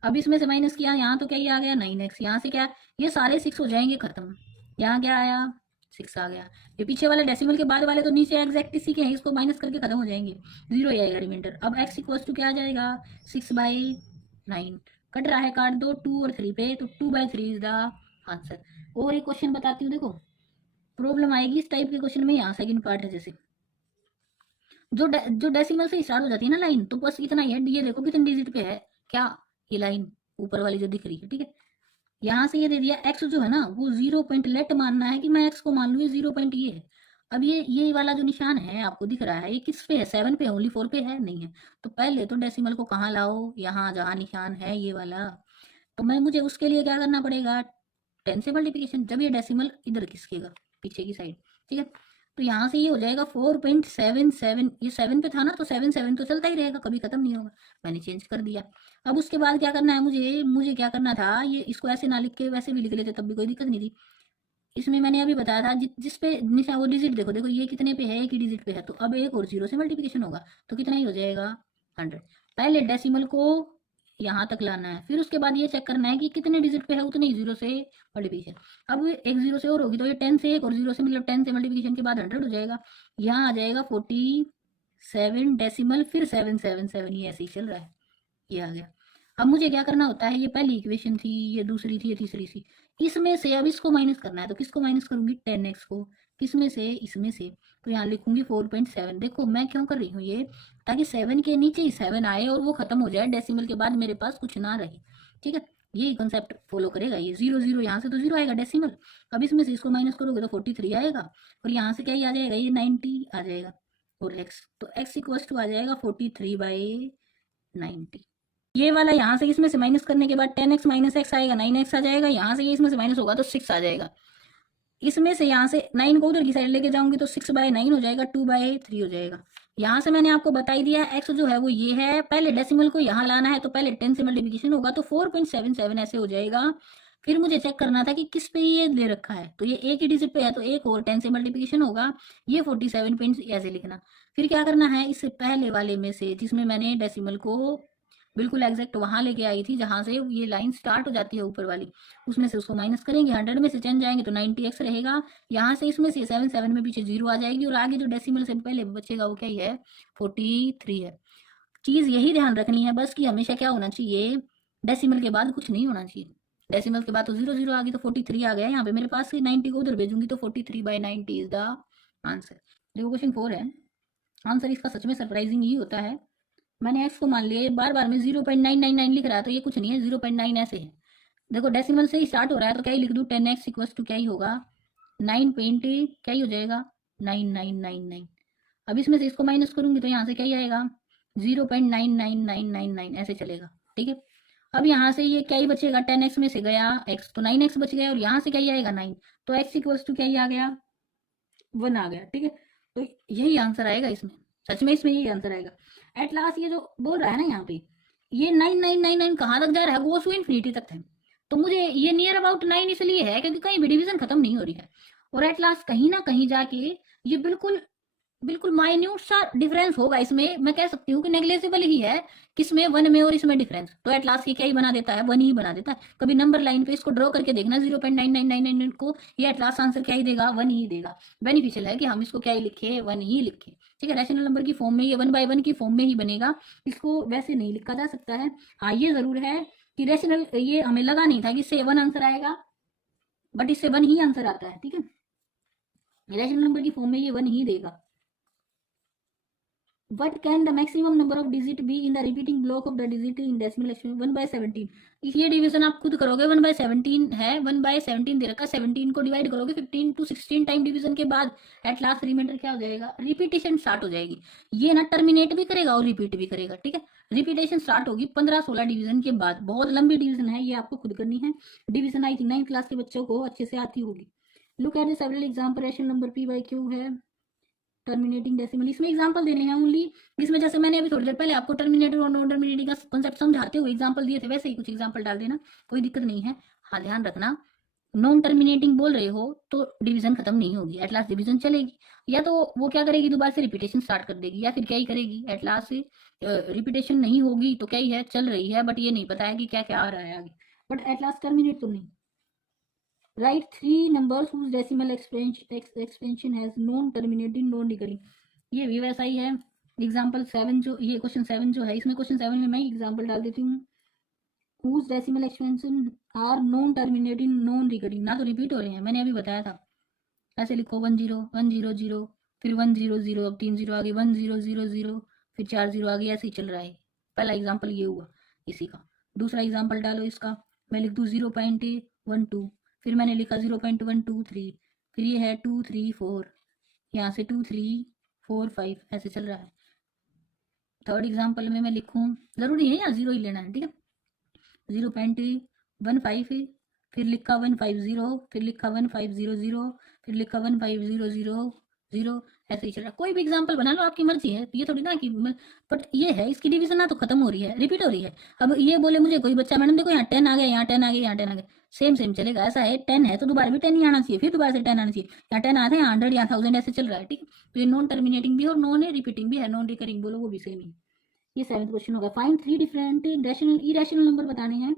अब इसमें से माइनस किया, यहाँ तो क्या ही आ गया 9x, यहाँ से क्या, ये सारे 6 हो जाएंगे खत्म। यहाँ क्या आया 6 आ गया। ये पीछे वाले डेसिमल के बाद वाले तो नीचे एग्जैक्ट इसी के हैं, इसको माइनस करके खत्म हो जाएंगे, 0 ही आएगा रिमाइंडर। अब x इक्वल टू क्या आ जाएगा 6/9। कट रहा है, काट दो 2 और 3 पे, तो 2/3 इज द आंसर। और एक क्वेश्चन बताती हूँ, देखो प्रॉब्लम आएगी इस टाइप के क्वेश्चन में। यहाँ सेकंड पार्ट है, जैसे जो डेसिमल से स्टार्ट हो जाती है ना लाइन, तो बस इतना ही है। ये देखो कितनी डिजिट पे है, क्या ये लाइन ऊपर वाली जो दिख रही है, ठीक है। यहाँ से ये दे दिया x जो है ना वो 0 पॉइंट, लेट मानना है कि मैं x को मान लूँ ये 0 पॉइंट ये है। अब ये वाला जो निशान है आपको दिख रहा है, ये किस पे है, 7 पे, ओनली 4 पे है नहीं है। तो पहले तो डेसिमल को कहाँ लाओ, यहाँ जहाँ निशान है ये वाला। तो मुझे उसके लिए क्या करना पड़ेगा, 10 से मल्टीप्लिकेशन, जब ये डेसिमल इधर खिसकेगा पीछे की साइड, ठीक है। तो यहाँ से ये हो जाएगा 4.77, ये 7 पे था ना, तो 7 7 तो चलता ही रहेगा, कभी खत्म नहीं होगा। मैंने चेंज कर दिया। अब उसके बाद क्या करना है, मुझे क्या करना था, ये इसको ऐसे ना लिख के वैसे भी लिख लेते तब भी कोई दिक्कत नहीं थी। इसमें मैंने अभी बताया था जिस पे निशान, वो डिजिट देखो, देखो ये कितने पे है, एक ही डिजिट पे है, तो अब एक और 0 से मल्टीप्लिकेशन होगा तो कितना ही हो जाएगा 100। पहले डेसिमल को यहाँ तक लाना है, फिर उसके बाद ये चेक करना है कि कितने डिजिट पे है, उतने ही 0 से मल्टीप्लिकेशन। अब एक 0 से और होगी तो ये 10 से, एक और 0 से, मतलब 10 से मल्टीप्लिकेशन के बाद 100 हो जाएगा। यहाँ आ जाएगा 47 डेसिमल, फिर 777, ये ऐसे ही चल रहा है, ये आ गया। अब मुझे क्या करना होता है, ये पहली इक्वेशन थी, ये दूसरी थी, ये तीसरी थी, इसमें से अब इसको माइनस करना है। तो किसको माइनस करूंगी, 10x को, किसमें से, इसमें से। तो यहाँ लिखूंगी 4.7। देखो मैं क्यों कर रही हूँ ये, ताकि 7 के नीचे ही 7 आए और वो खत्म हो जाए, डेसिमल के बाद मेरे पास कुछ ना रहे, ठीक है। यही कंसेप्ट फॉलो करेगा ये। 0 0 यहाँ से तो 0 आएगा डेसिमल, अब इसमें से इसको माइनस करोगे तो 43 आएगा, और यहाँ से क्या ही आ जाएगा, ये 90 आ जाएगा, और x, तो x इक्वल टू आ जाएगा 43/90। ये वाला यहाँ से इसमें से माइनस करने के बाद 10x माइनस एक्स आएगा, 9x आ जाएगा। यहाँ से ये इसमें से माइनस होगा तो 6 आ जाएगा। इसमें से यहाँ से 9 को उधर की साइड लेके जाऊंगी तो 6/9 हो जाएगा, 2/3 हो जाएगा। यहाँ से मैंने आपको बता ही दिया है, x जो है वो ये है। पहले डेसिमल को यहाँ लाना है, तो पहले 10 से मल्टीप्लिकेशन होगा तो 4.77 ऐसे हो जाएगा। फिर मुझे चेक करना था कि किस पे ये दे रखा है, तो ये एक ही डिजिट पे है, तो एक और 10 से मल्टीप्लिकेशन होगा, ये 47 पॉइंट ऐसे लिखना। फिर क्या करना है, इससे पहले वाले में से जिसमें मैंने डेसिमल को बिल्कुल एग्जैक्ट वहां लेके आई थी, जहां से ये लाइन स्टार्ट हो जाती है ऊपर वाली, उसमें से उसको माइनस करेंगे, 100 में से 10 जाएंगे तो 90x रहेगा। यहाँ से इसमें से 7 7 में पीछे 0 आ जाएगी, और आगे जो डेसिमल से पहले बचेगा वो क्या ही है, 43 है। चीज यही ध्यान रखनी है बस कि हमेशा क्या होना चाहिए, डेसिमल के बाद कुछ नहीं होना चाहिए। डेसिमल के बाद तो 0 0 आ गई तो 43 आ गया, यहाँ पे मेरे पास 90 को उधर भेजूंगी तो 43/90 इज द आंसर। देखो क्वेश्चन 4 है, आंसर इसका सच में सरप्राइजिंग ही होता है। मैंने x को मान लिया, बार बार में 0.999 लिख रहा है, तो ये कुछ नहीं है, 0.9 ऐसे है। देखो डेसिमल से ही स्टार्ट हो रहा है तो क्या ही लिख दूँ, 10x इक्वल टू क्या ही होगा 9 पॉइंट क्या ही हो जाएगा 9999। अब इसमें से इसको माइनस करूंगी तो यहाँ से क्या ही आएगा 0.99999 ऐसे चलेगा, ठीक है। अब यहाँ से ये क्या ही बचेगा, 10x में से गया x तो 9x बच गया, और यहाँ से क्या ही आएगा 9, तो x इक्वल्स टू क्या ही आ गया, 1 आ गया, ठीक है। तो यही आंसर आएगा इसमें, सच में इसमें यही आंसर आएगा। एट लास्ट ये जो बोल रहा है ना यहाँ पे, ये 9999 कहाँ तक जा रहा है, गोस टू इन्फिनिटी तक है। तो मुझे ये नियर अबाउट 9 इसलिए है क्योंकि कहीं भी डिवीजन खत्म नहीं हो रही है, और एट लास्ट कहीं ना कहीं जाके ये बिल्कुल बिल्कुल माइन्यूट सा डिफरेंस होगा इसमें, मैं कह सकती हूँ कि नेग्लेजिबल ही है, किसमें, 1 में और इसमें डिफरेंस। तो एट लास्ट ये क्या ही बना देता है, 1 ही बना देता है। कभी नंबर लाइन पे इसको ड्रॉ करके देखना 0.9999 को, ये एट लास्ट आंसर क्या ही देगा, 1 ही देगा। बेनिफिशियल है कि हम इसको क्या ही लिखे, 1 ही लिखे, ठीक है। रैशनल नंबर की फॉर्म में ये 1/1 की फॉर्म में ही बनेगा, इसको वैसे नहीं लिखा जा सकता है। हाँ ये जरूर है कि रैशनल, ये हमें लगा नहीं था कि इससे 1 आंसर आएगा, बट इससे 1 ही आंसर आता है, ठीक है। रैशनल नंबर की फॉर्म में ये 1 ही देगा। What can the maximum number of digit be in the repeating block of the digit in decimal expression 1/17? ये डिवीजन आप खुद करोगे, 1/17 है, 1/17 दे रखा, 17 को डिवाइड करोगे 15 to 16 टाइम डिवीजन के बाद एट लास्ट रिमाइंडर क्या हो जाएगा, रिपीटेशन स्टार्ट हो जाएगी। ये ना टर्मिनेट भी करेगा और रिपीट भी करेगा, ठीक है। रिपीटेशन स्टार्ट होगी 15-16 डिवीजन के बाद, बहुत लंबी डिवीजन है, ये आपको खुद करनी है। Division I think 9th class के बच्चों को अच्छे से आती होगी। Look at the several example, rational number p/q है, टर्मिनेटिंग डेसिमल, इसमें एग्जांपल देने हैं ओनली। इसमें जैसे मैंने अभी थोड़ी देर पहले आपको टर्मिनेटर और नॉन टर्मिनेटिंग का कॉन्सेप्ट समझाते हुए एग्जांपल दिए थे, वैसे ही कुछ एग्जांपल डाल देना, कोई दिक्कत नहीं है। हाँ ध्यान रखना, नॉन टर्मिनेटिंग बोल रहे हो तो डिवीजन खत्म नहीं होगी, एट लास्ट डिवीजन चलेगी। या तो वो क्या करेगी, दोबारा से रिपीटेशन स्टार्ट कर देगी, या फिर क्या ही करेगी, एट लास्ट से रिपीटेशन नहीं होगी तो क्या ही है, चल रही है, बट ये नहीं पता है कि क्या क्या आ रहा है आगे, बट एट लास्ट टर्मिनेट तो नहीं। Write 3 numbers whose decimal expansion has non-terminating, non-recurring। ये भी वैसा ही है। एग्जाम्पल 7 जो, ये क्वेश्चन 7 जो है, इसमें क्वेश्चन 7 में मैं एग्जाम्पल डाल देती हूँ। whose decimal expansion are non-terminating, non-recurring, ना तो रिपीट हो रहे हैं, मैंने अभी बताया था। ऐसे लिखो 1 0 1 0 0, फिर 1 0 0, अब 3 0 आगे, 1 0 0 0, फिर 4 0 आगे, ऐसे ही चल रहा है। पहला एग्जाम्पल ये हुआ इसी का। दूसरा एग्जाम्पल डालो इसका, मैं लिख दूँ 0.12, फिर मैंने लिखा 0.123, फिर ये है 2 3 4, यहाँ से 2 3 4 5, ऐसे चल रहा है। थर्ड एग्जाम्पल में मैं लिखूँ, जरूरी है यार 0 ही लेना है, ठीक है। 0.15, फिर लिखा 150, फिर लिखा 1500, फिर लिखा 15000, ऐसे ही चल रहा। कोई भी एग्जाम्पल बना लो, आपकी मर्जी है, ये थोड़ी ना कि, बट ये है इसकी डिवीजन ना तो खत्म हो रही है, रिपीट हो रही है। अब ये बोले मुझे कोई बच्चा, मैडम देखो यहाँ 10 आ गया, यहाँ 10 आ गया, यहाँ 10 आ गया, सेम सेम चलेगा। ऐसा है 10 है तो दोबारा भी 10 ही आना चाहिए, फिर दोबारा से 10 आना चाहिए, यहाँ 10 आते हैं, 100, यहाँ 1000, ऐसे चल रहा है, ठीक है। तो ये नॉन टर्मिनेटिंग भी और नॉन रिपीटिंग भी है, नॉन रिकरिंग बोलो वो भी सेम ही। ये 7th क्वेश्चन होगा। Find 3 different rational irrational number बताने हैं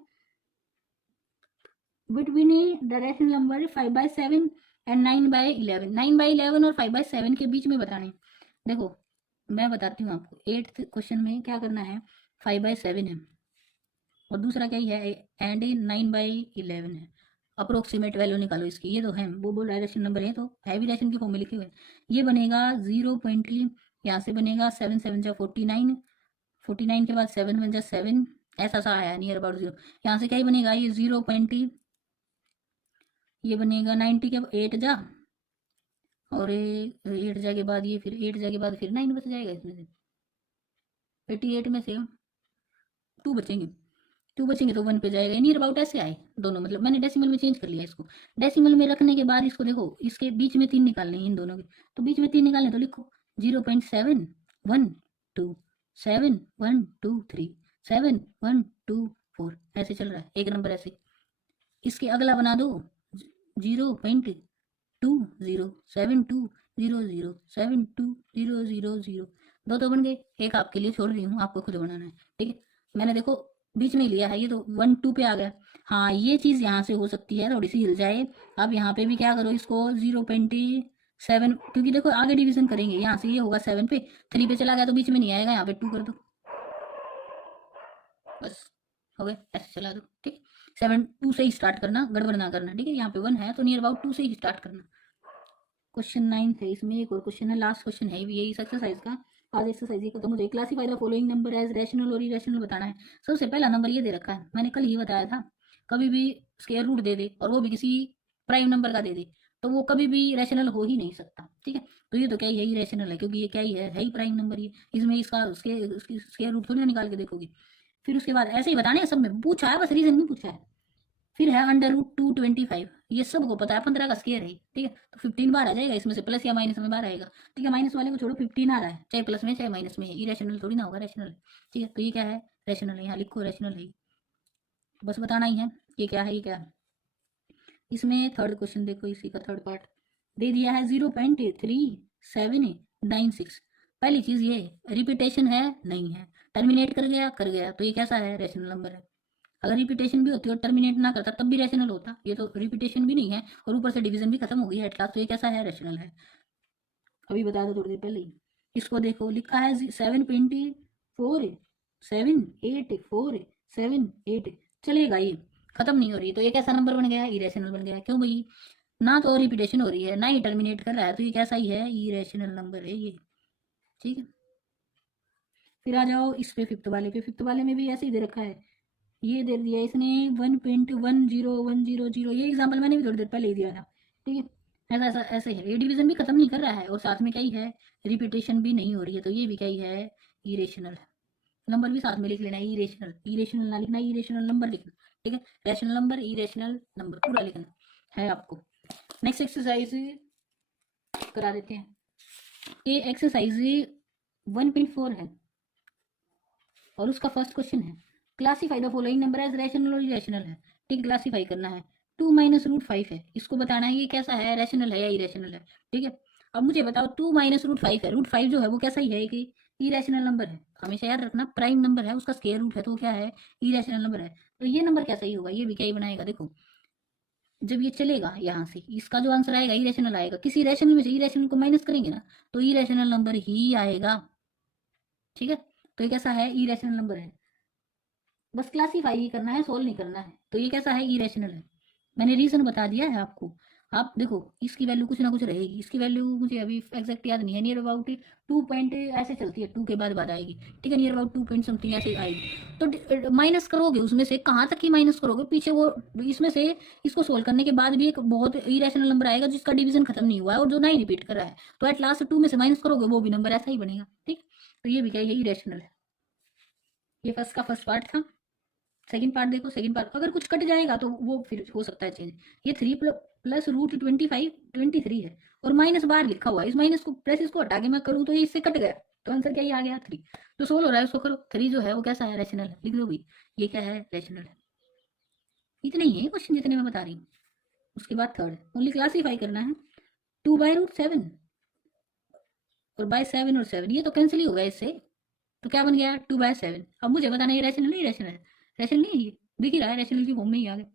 between the rational number 5/7 and 9/11। 9/11 और 5/7 के बीच में बताने। देखो मैं बताती हूँ आपको, 8th क्वेश्चन में क्या करना है, 5/7 है और दूसरा क्या ही है, एंड 9/11 है। अप्रोक्सीमेट वैल्यू निकालो इसकी, ये तो है, वो बोल रहा है रैशनल नंबर है तो है भी रैशन की फॉर्म में लिखे हुए। ये बनेगा 0. यहाँ से बनेगा 7 7 जा 49, 49 के बाद 7 1 जा 7, ऐसा सा आया नियर अबाउट 0। यहाँ से क्या ही बनेगा, ये 0. ये बनेगा 90 के 8 जा, और 8 जा के बाद ये, फिर 8 जा के बाद फिर 9 बच जाएगा, इसमें से 88 में से 2 बचेंगे, 2 बचेंगे तो 1 पे जाएगा, नियर अबाउट ऐसे आए दोनों। मतलब मैंने डेसिमल में चेंज कर लिया इसको, डेसिमल में रखने के बाद इसको देखो, इसके बीच में 3 निकालने इन दोनों के, तो बीच में 3 निकालने तो लिखो 0.7 1 2 7 1 2 3 7 1 2 4, ऐसे चल रहा है एक नंबर ऐसे। इसके अगला बना दो 0.207200720000, दो तो बन गए, एक आपके लिए छोड़ रही हूँ, आपको खुद बनाना है, ठीक है। मैंने देखो बीच में लिया है, ये तो 1 2 पे आ गया। हाँ ये चीज़ यहाँ से हो सकती है, थोड़ी सी हिल जाए। अब यहाँ पे भी क्या करो, इसको 0.7, क्योंकि देखो आगे डिवीजन करेंगे, यहाँ से ये होगा 7 पे, 3 पे चला गया तो बीच में नहीं आएगा, यहाँ पे 2 कर दो, बस हो गए, ऐसे चला दो, ठीक। 7 2 से ही स्टार्ट करना, गड़बड़ ना करना, ठीक है। यहाँ पे 1 है तो नियर अबाउट 2 से ही स्टार्ट करना। क्वेश्चन 9 है, इसमें एक और क्वेश्चन है, लास्ट क्वेश्चन है यही एक्सरसाइज का। आज एक्सरसाइज ये खत्म हो जाए। Classify the following number as rational और इरेशनल बताना है। सबसे पहला नंबर ये दे रखा है, मैंने कल ही बताया था, कभी भी स्क्वायर रूट दे दे और वो भी किसी प्राइम नंबर का दे दे तो वो कभी भी रैशनल हो ही नहीं सकता। ठीक है, तो ये तो क्या ही है, इरेशनल है, क्योंकि ये क्या ही है ही प्राइम नंबर। ये इसमें इसका उसके उसकी स्क्वायर रूट थोड़ी ना निकाल के देखोगे। फिर उसके बाद ऐसे ही बताने हैं, सब में पूछा है, बस रीजन नहीं पूछा है। फिर है अंडर रूट 225, ये सबको पता है 15 का स्क्वायर है। ठीक है, तो 15 बार आ जाएगा, इसमें से प्लस या माइनस में बार आएगा। ठीक है, माइनस वाले को छोड़ो, 15 आ रहा है, चाहे प्लस में चाहे माइनस में है, इरेशनल थोड़ी ना होगा, रैशनल है। ठीक है, तो ये क्या है, रैशनल है, यहाँ लिखो रैशनल है। बस बताना ही है ये क्या है, ये क्या है। इसमें थर्ड क्वेश्चन देखो, इसी का थर्ड पार्ट दे दिया है, 0.3796। पहली चीज ये रिपीटेशन है नहीं है, टर्मिनेट कर गया तो ये कैसा है, रैशनल नंबर है। अगर रिपीटेशन भी होती और टर्मिनेट ना करता तब भी रैशनल होता, ये तो रिपीटेशन भी नहीं है और ऊपर से डिवीजन भी खत्म हो गई है एट लास्ट, तो ये कैसा है, रैशनल है। अभी बता दो थोड़ी देर पहले ही। इसको देखो, लिखा है 7.4 7 8 4 7 8 चलेगा, ये खत्म नहीं हो रही, तो ये कैसा नंबर बन गया, इरेशनल बन गया। क्यों भाई, ना तो रिपीटेशन हो रही है ना ही टर्मिनेट कर रहा है, तो ये कैसा ही है, इरेशनल नंबर है ये। ठीक है, फिर आ जाओ इस पे फिफ्थ वाले पे। फिफ्थ वाले में भी ऐसे ही दे रखा है, ये दे दिया इसने 1.10 100, ये एग्जाम्पल मैंने भी थोड़ी देर पहले ही दिया था। ठीक है, ऐसा ऐसा ऐसे है, ये डिवीजन भी खत्म नहीं कर रहा है और साथ में क्या ही है, रिपीटेशन भी नहीं हो रही है, तो ये भी क्या ही है, इरेशनल है। नंबर भी साथ में लिख लेना, इरेशनल, इरेशनल ना लिखना, इरेशनल नंबर लिखना। ठीक है, रैशनल नंबर, इरेशनल नंबर पूरा लिखना है आपको। नेक्स्ट एक्सरसाइज करा देते हैं, ये एक्सरसाइज 1.4 है और उसका फर्स्ट क्वेश्चन है, classify the following number as rational और इरेशनल है। ठीक, क्लासीफाई करना है। 2 - √5 है, इसको बताना है ये कैसा है, रैशनल है या इरेशनल है। ठीक है, अब मुझे बताओ 2 - √5 है, √5 जो है वो कैसा ही है कि इरेशनल नंबर है। हमेशा याद रखना, प्राइम नंबर है, उसका स्क्वायर रूट है, तो क्या है, इरेशनल नंबर है। तो ये नंबर कैसा ही होगा, ये भी क्या ही बनाएगा, देखो जब ये चलेगा यहाँ से, इसका जो आंसर आएगा इरेशनल आएगा, किसी रैशनल में से इरेशनल को माइनस करेंगे ना, तो इरेशनल नंबर ही आएगा। ठीक है, तो ये कैसा है, इरेशनल नंबर है। बस क्लासीफाई ही करना है, सोल्व नहीं करना है, तो ये कैसा है, इरेशनल है। मैंने रीजन बता दिया है आपको। आप देखो इसकी वैल्यू कुछ ना कुछ रहेगी, इसकी वैल्यू मुझे अभी एग्जैक्ट याद नहीं है, नियर अबाउट 2 पॉइंट ऐसे चलती है, 2 के बाद आएगी। ठीक है, नियर अबाउट 2 पॉइंट समथिंग ऐसे आएगी। तो माइनस करोगे उसमें से, कहाँ तक ही माइनस करोगे पीछे, वो इसमें से इसको सोल्व करने के बाद भी एक बहुत इरेशनल नंबर आएगा जिसका डिवीजन खत्म नहीं हुआ है और जो ना ही रिपीट कर रहा है, तो एट लास्ट 2 में से माइनस करोगे वो भी नंबर ऐसा ही बनेगा। ठीक, तो ये भी क्या है, इरेशनल है। ये फर्स्ट का फर्स्ट पार्ट था। सेकंड पार्ट देखो, सेकंड पार्ट अगर कुछ कट जाएगा तो वो फिर हो सकता है चेंज। ये 3 + √25 23 है और माइनस बाहर लिखा हुआ है, इस माइनस को प्लस इसको हटा के मैं करूँ तो ये इससे कट गया, तो आंसर क्या ही आ गया, 3। तो सोल्व हो रहा है, उसको करो। 3 जो है वो कैसा है, रैशनल है, लिख दो भाई, ये क्या है, रैशनल है। इतने ही है क्वेश्चन जितने मैं बता रही हूँ। उसके बाद थर्ड, ओनली क्लासीफाई करना है। 2/√7 और बाय 7 और 7 ये तो कैंसिल ही हो गया इससे, तो क्या बन गया, 2/7। अब मुझे बताना ये रैशनल नहीं, रैशनल है, रैशनल नहीं है, ये दिख ही रहा है, रैशनल की फॉर्म में ही आ गया।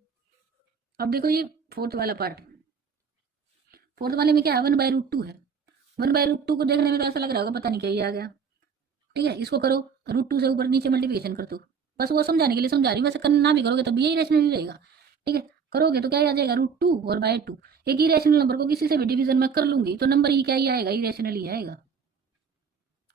अब देखो ये फोर्थ वाला पार्ट, फोर्थ वाले में क्या है, 1/√2 है। 1/√2 को देखने में तो ऐसा लग रहा होगा पता नहीं क्या ये आ गया। ठीक है, इसको करो, √2 से ऊपर नीचे मल्टीप्लिकेशन कर दो, बस वो समझाने के लिए समझा रही हूँ, वैसे करना भी करोगे तब भी यही रैशनल ही रहेगा। ठीक है, करोगे तो क्या आ जाएगा, √2 और बाय 2। एक ही रैशनल नंबर को किसी से भी डिवीजन में कर लूंगी तो नंबर ही क्या ही आएगा, ही रैशनल ही आएगा।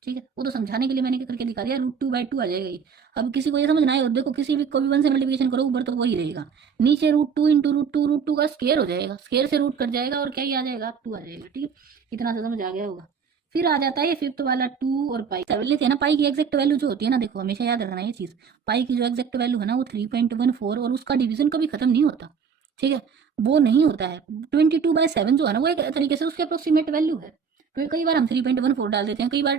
ठीक है, वो तो समझाने के लिए मैंने करके दिखा दिया, √2/2 आ जाएगा ये। अब किसी को ये समझना है, और देखो किसी भी को भी 1 से मल्टीप्लिकेशन करो ऊपर तो वही रहेगा, नीचे √2 इंटू √2 का स्केयर हो जाएगा, स्केयर से रूट कट जाएगा और क्या ही आ जाएगा, 2 आ जाएगा। ठीक है, इतना सा समझ आ गया होगा। फिर आ जाता है ये फिफ्थ वाला, 2 और पाई। लेते हैं ना, पाई की एग्जैक्ट वैल्यू जो होती है ना, देखो हमेशा याद रखना ये चीज, पाई की जो एग्जैक्ट वैल्यू है ना वो 3.14 और उसका डिवीजन कभी खत्म नहीं होता। ठीक है, वो नहीं होता है। 22/7 जो है ना वो एक तरीके से उसकी अप्रोक्सीमेट वैल्यू है, तो कई बार हम 3.14 डाल देते हैं, कई बार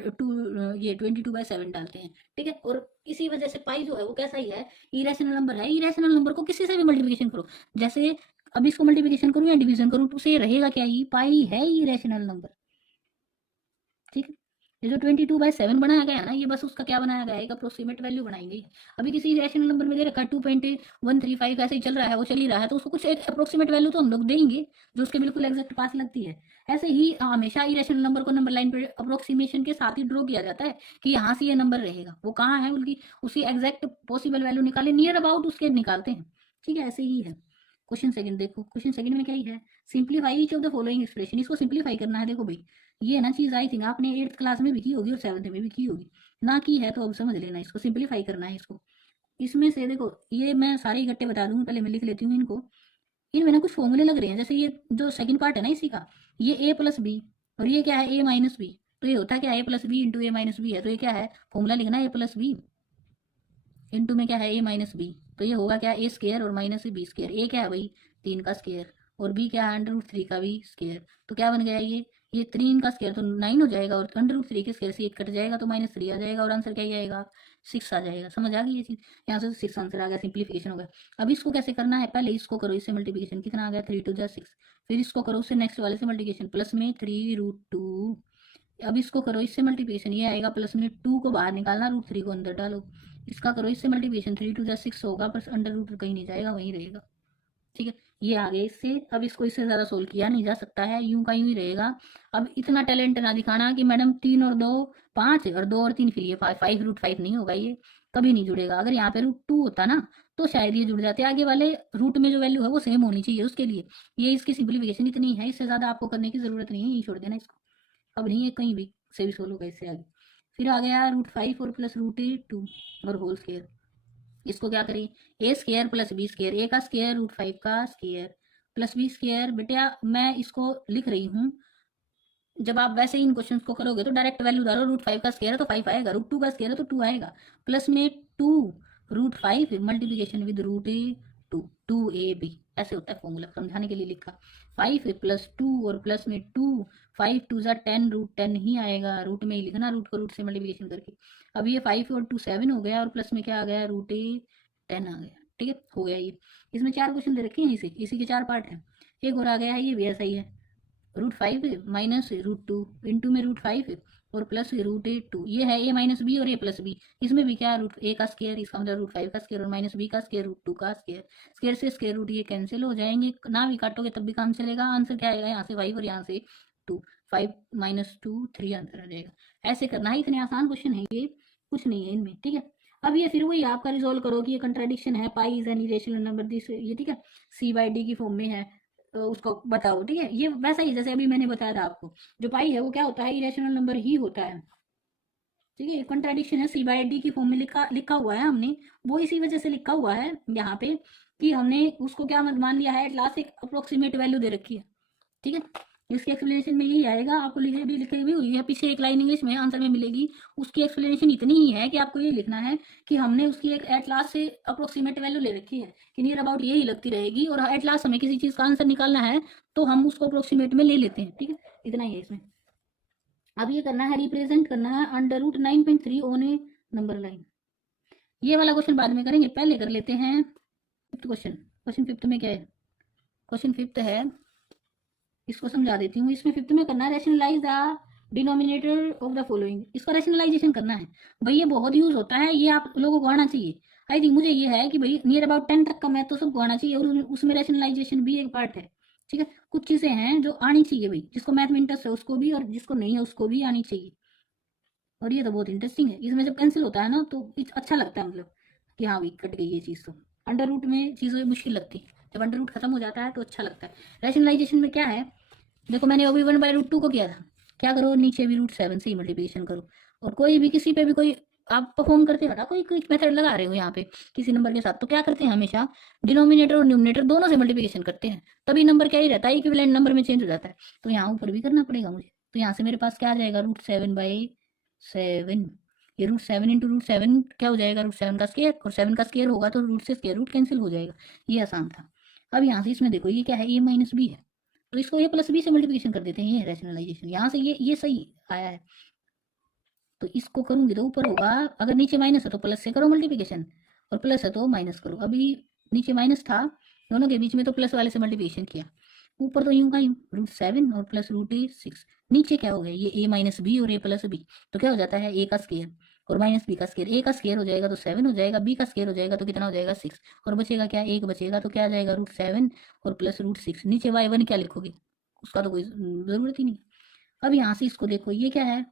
ये 22/7 डालते हैं। ठीक है, और इसी वजह से पाई जो है वो कैसा ही है, इरेशनल नंबर है। इरेशनल नंबर को किसी से भी मल्टीप्लिकेशन करो, जैसे अब इसको मल्टीप्लिकेशन करूँ या डिवीजन करूँ तो उसे रहेगा क्या ही, पाई है इरेशनल नंबर। ठीक है, ये जो 22/7 बनाया गया है ना, ये बस उसका क्या बनाया गया है, एक अप्रोक्सीमेट वैल्यू बनाएंगे। अभी किसी रैशनल नंबर में दे रखा है 2.135 ऐसे ही चल रहा है, वो चल ही रहा है, तो उसको कुछ एक अप्रोक्सीमेट वैल्यू तो हम लोग देंगे जो उसके बिल्कुल एग्जैक्ट पास लगती है। ऐसे ही हमेशा इरेशनल नंबर को नंबर लाइन पर अप्रोक्सीमेशन के साथ ही ड्रॉ किया जाता है कि यहाँ से ये नंबर रहेगा, वो कहाँ है उनकी उसी एग्जैक्ट पॉसिबल वैल्यू निकाले, नियर अबाउट उसके निकालते हैं। ठीक है, ऐसे ही है। क्वेश्चन सेकंड देखो, क्वेश्चन सेकंड में क्या ही है, simplify each of the following expression, इसको सिंप्लीफाई करना है। देखो भाई, ये ना चीज आई थिंक आपने 8th क्लास में भी की होगी और 7th में भी की होगी, ना की है तो अब समझ लेना, इसको सिंप्लीफाई करना है। इसको इसमें से देखो, ये मैं सारे इकट्ठे बता दूंगी, पहले मैं लिख लेती हूँ इनको। इनमें ना कुछ फॉर्मूले लग रहे हैं, जैसे ये जो सेकंड पार्ट है ना इसी का, ये ए प्लस बी और ये क्या है ए माइनस बी, तो ये होता है क्या ए प्लस बी इंटू ए माइनस बी है, तो ये क्या है फॉर्मूला लिखना है ए प्लस बी इंटू में क्या है ए माइनस बी, तो ये होगा क्या ए स्केयर और माइनस बी स्केयर, ए क्या है भाई 3 का स्केयर और बी क्या है अंडर रूट 3 का भी स्केयर, तो क्या बन गया ये 3 का स्केयर तो 9 हो जाएगा और अंडर रूट 3 के स्केयर से 8 कट जाएगा तो -3 आ जाएगा और आंसर क्या ही आएगा 6 आ जाएगा। समझ आ गई ये चीज़, यहाँ से 6 आंसर आ गया, सिंप्लीफिकेशन हो गया। अब इसको कैसे करना है, पहले इसको करो, इससे मल्टीप्लिकेशन कितना आ गया 3 2 जा 6, फिर इसको करो उससे नेक्स्ट वाले से मल्टीप्लिकेशन प्लस में 3√2, अब इसको करो इससे मल्टीप्लिकेशन, ये आएगा प्लस में 2 को बाहर निकालना √3 को अंदर डालो, इसका करो इससे मल्टीप्लिकेशन 3 2 जा 6 होगा, पर अंडर रूट कहीं नहीं जाएगा वहीं रहेगा। ठीक है, ये आ गया इससे। अब इसको इससे ज़्यादा सोल्व किया नहीं जा सकता है, यूं का यूं ही रहेगा। अब इतना टैलेंट ना दिखाना कि मैडम 3 और 2 5 और 2 और 3 फिर ये 5 √5 नहीं होगा, ये कभी नहीं जुड़ेगा। अगर यहाँ पे √2 होता ना तो शायद ये जुड़ जाते, आगे वाले रूट में जो वैल्यू है वो सेम होनी चाहिए उसके लिए। ये इसकी सिंप्लीफिकेशन इतनी है, इससे ज़्यादा आपको करने की ज़रूरत नहीं है, ये छोड़ देना इसको, अब नहीं है कहीं भी से भी सोल्व होगा इससे आगे। फिर आ गया √5 और प्लस √2 और होल स्केयर, इसको क्या करें ए स्केयर प्लस बी स्केयर, ए का स्केयर √5 का स्केयर प्लस बी स्केयर। बेटा मैं इसको लिख रही हूँ, जब आप वैसे ही इन क्वेश्चंस को करोगे तो डायरेक्ट वैल्यू डालो, √5 का स्केयर है तो 5 आएगा, √2 का स्केयर है तो 2 आएगा, प्लस में 2 √5 मल्टीप्लीकेशन विद √2 2ab, ऐसे होता है फॉर्मूला, समझाने के लिए लिखा। 5 प्लस 2 और प्लस में 2, 5 2 जा 10 √10 ही आएगा, रूट में ही लिखना, रूट को रूट से मल्टीप्लीकेशन करके। अब ये 5 और 2 7 हो गया और प्लस में क्या आ गया √10 आ गया। ठीक है, हो गया ये। इसमें 4 क्वेश्चन दे रखे हैं, इसी के 4 पार्ट हैं। एक और आ गया है, ये भी ऐसा ही है, √5 माइनस √2 इंटू में √5 और प्लस √2, ये है ए माइनस बी और ए प्लस बी, इसमें भी क्या रूट ए का स्केयर, इसका मतलब √5 का स्केयर और माइनस बी का स्केयर √2 का स्केयर, स्केयर से स्केयर रूट ये कैंसिल हो जाएंगे, ना भी काटोगे तब भी काम चलेगा। आंसर क्या आएगा, यहाँ से 5 और यहाँ से 2, 5 - 2 3 आंसर आ जाएगा। ऐसे करना है, इतने आसान क्वेश्चन है ये, कुछ नहीं है इनमें। ठीक है, अब ये फिर वही आपका रिजोल्व करो कि ये कंट्राडिक्शन है, pi is an irrational number this, ये ठीक है C/D की फॉर्म में है, तो उसको बताओ। ठीक है, ये वैसा ही जैसे अभी मैंने बताया था आपको, जो पाई है वो क्या होता है इरेशनल नंबर ही होता है। ठीक है, कंट्राडिक्शन है, C/D की फॉर्म में लिखा लिखा हुआ है हमने, वो इसी वजह से लिखा हुआ है यहाँ पे कि हमने उसको क्या मान लिया है, एट लास्ट एक अप्रोक्सीमेट वैल्यू दे रखी है। ठीक है, इसके एक्सप्लेनेशन में यही आएगा, आपको लिखे भी लिखी भी हुई है पीछे एक लाइन इंग्लिश में आंसर में मिलेगी, उसकी एक्सप्लेनेशन इतनी ही है कि आपको ये लिखना है कि हमने उसकी एक एट लास्ट से अप्रोक्सीमेट वैल्यू ले रखी है कि नियर अबाउट यही लगती रहेगी, और एट लास्ट हमें किसी चीज़ का आंसर निकालना है तो हम उसको अप्रोक्सीमेट में ले लेते हैं। ठीक है, इतना ही है इसमें। अब ये करना है, रिप्रेजेंट करना है √9.3 ऑन ए नंबर लाइन। ये वाला क्वेश्चन बाद में करेंगे, पहले कर लेते हैं फिफ्थ क्वेश्चन। क्वेश्चन फिफ्थ में क्या है, क्वेश्चन फिफ्थ है, इसको समझा देती हूँ। इसमें फिफ्थ में करना है rationalize the denominator of the following, इसका रैशनलाइजेशन करना है। भाई ये बहुत यूज होता है, ये आप लोगों को आना चाहिए। आई थिंक मुझे ये है कि भाई नियर अबाउट 10 तक का मैथ तो सबको आना चाहिए, और उसमें रैशनलाइजेशन भी एक पार्ट है। ठीक है, कुछ चीज़ें हैं जो आनी चाहिए भाई, जिसको मैथ में इंटरेस्ट है उसको भी, और जिसको नहीं है उसको भी आनी चाहिए। और ये तो बहुत इंटरेस्टिंग है, इसमें जब कैंसिल होता है ना तो अच्छा लगता है, मतलब कि हाँ भाई कट गई ये चीज़। तो अंडर रूट में चीज़ें मुश्किल लगती है, जब अंडर रूट खत्म हो जाता है तो अच्छा लगता है। रैशनलाइजेशन में क्या है, देखो मैंने अभी 1/√2 को किया था, क्या करो नीचे भी √7 से ही मल्टीप्लिकेशन करो, और कोई भी किसी पे भी कोई आप परफॉर्म करते हो ना, कोई कोई मेथड लगा रहे हो यहाँ पे किसी नंबर के साथ, तो क्या करते हैं हमेशा डिनोमिनेटर और न्यूमिनेटर दोनों से मल्टीप्लिकेशन करते हैं, तभी नंबर क्या ही रहता है इक्विवेलेंट नंबर में चेंज हो जाता है। तो यहाँ ऊपर भी करना पड़ेगा मुझे, तो यहाँ से मेरे पास क्या आ जाएगा √7/7, ये √7 इंटू √7 क्या हो जाएगा, √7 का स्केयर, और 7 का स्केयर होगा तो रूट से स्केयर रूट कैंसिल हो जाएगा। ये आसान था। अब यहाँ से इसमें देखो ये क्या है, ए माइनस बी है, तो इसको ए प्लस बी से मल्टीप्लिकेशन कर देते हैं, ये रैशनलाइजेशन। यहाँ से ये सही आया है, तो इसको करूंगी तो ऊपर होगा, अगर नीचे माइनस है तो प्लस से करो मल्टीप्लिकेशन, और प्लस है तो माइनस करो। अभी नीचे माइनस था दोनों के बीच में, तो प्लस वाले से मल्टीप्लिकेशन किया, ऊपर तो यूं का यूं √7 और प्लस √6, नीचे क्या हो गया ये ए माइनस बी और ए प्लस बी, तो क्या हो जाता है ए का स्केयर और माइनस बी का स्केयर, ए का स्केयर हो जाएगा तो 7 हो जाएगा, बी का स्केयर हो जाएगा तो कितना हो जाएगा 6, और बचेगा क्या, एक बचेगा, तो क्या आ जाएगा √7 और प्लस √6। नीचे y1 क्या लिखोगे, उसका तो कोई ज़रूरत ही नहीं। अब यहाँ से इसको देखो, ये क्या है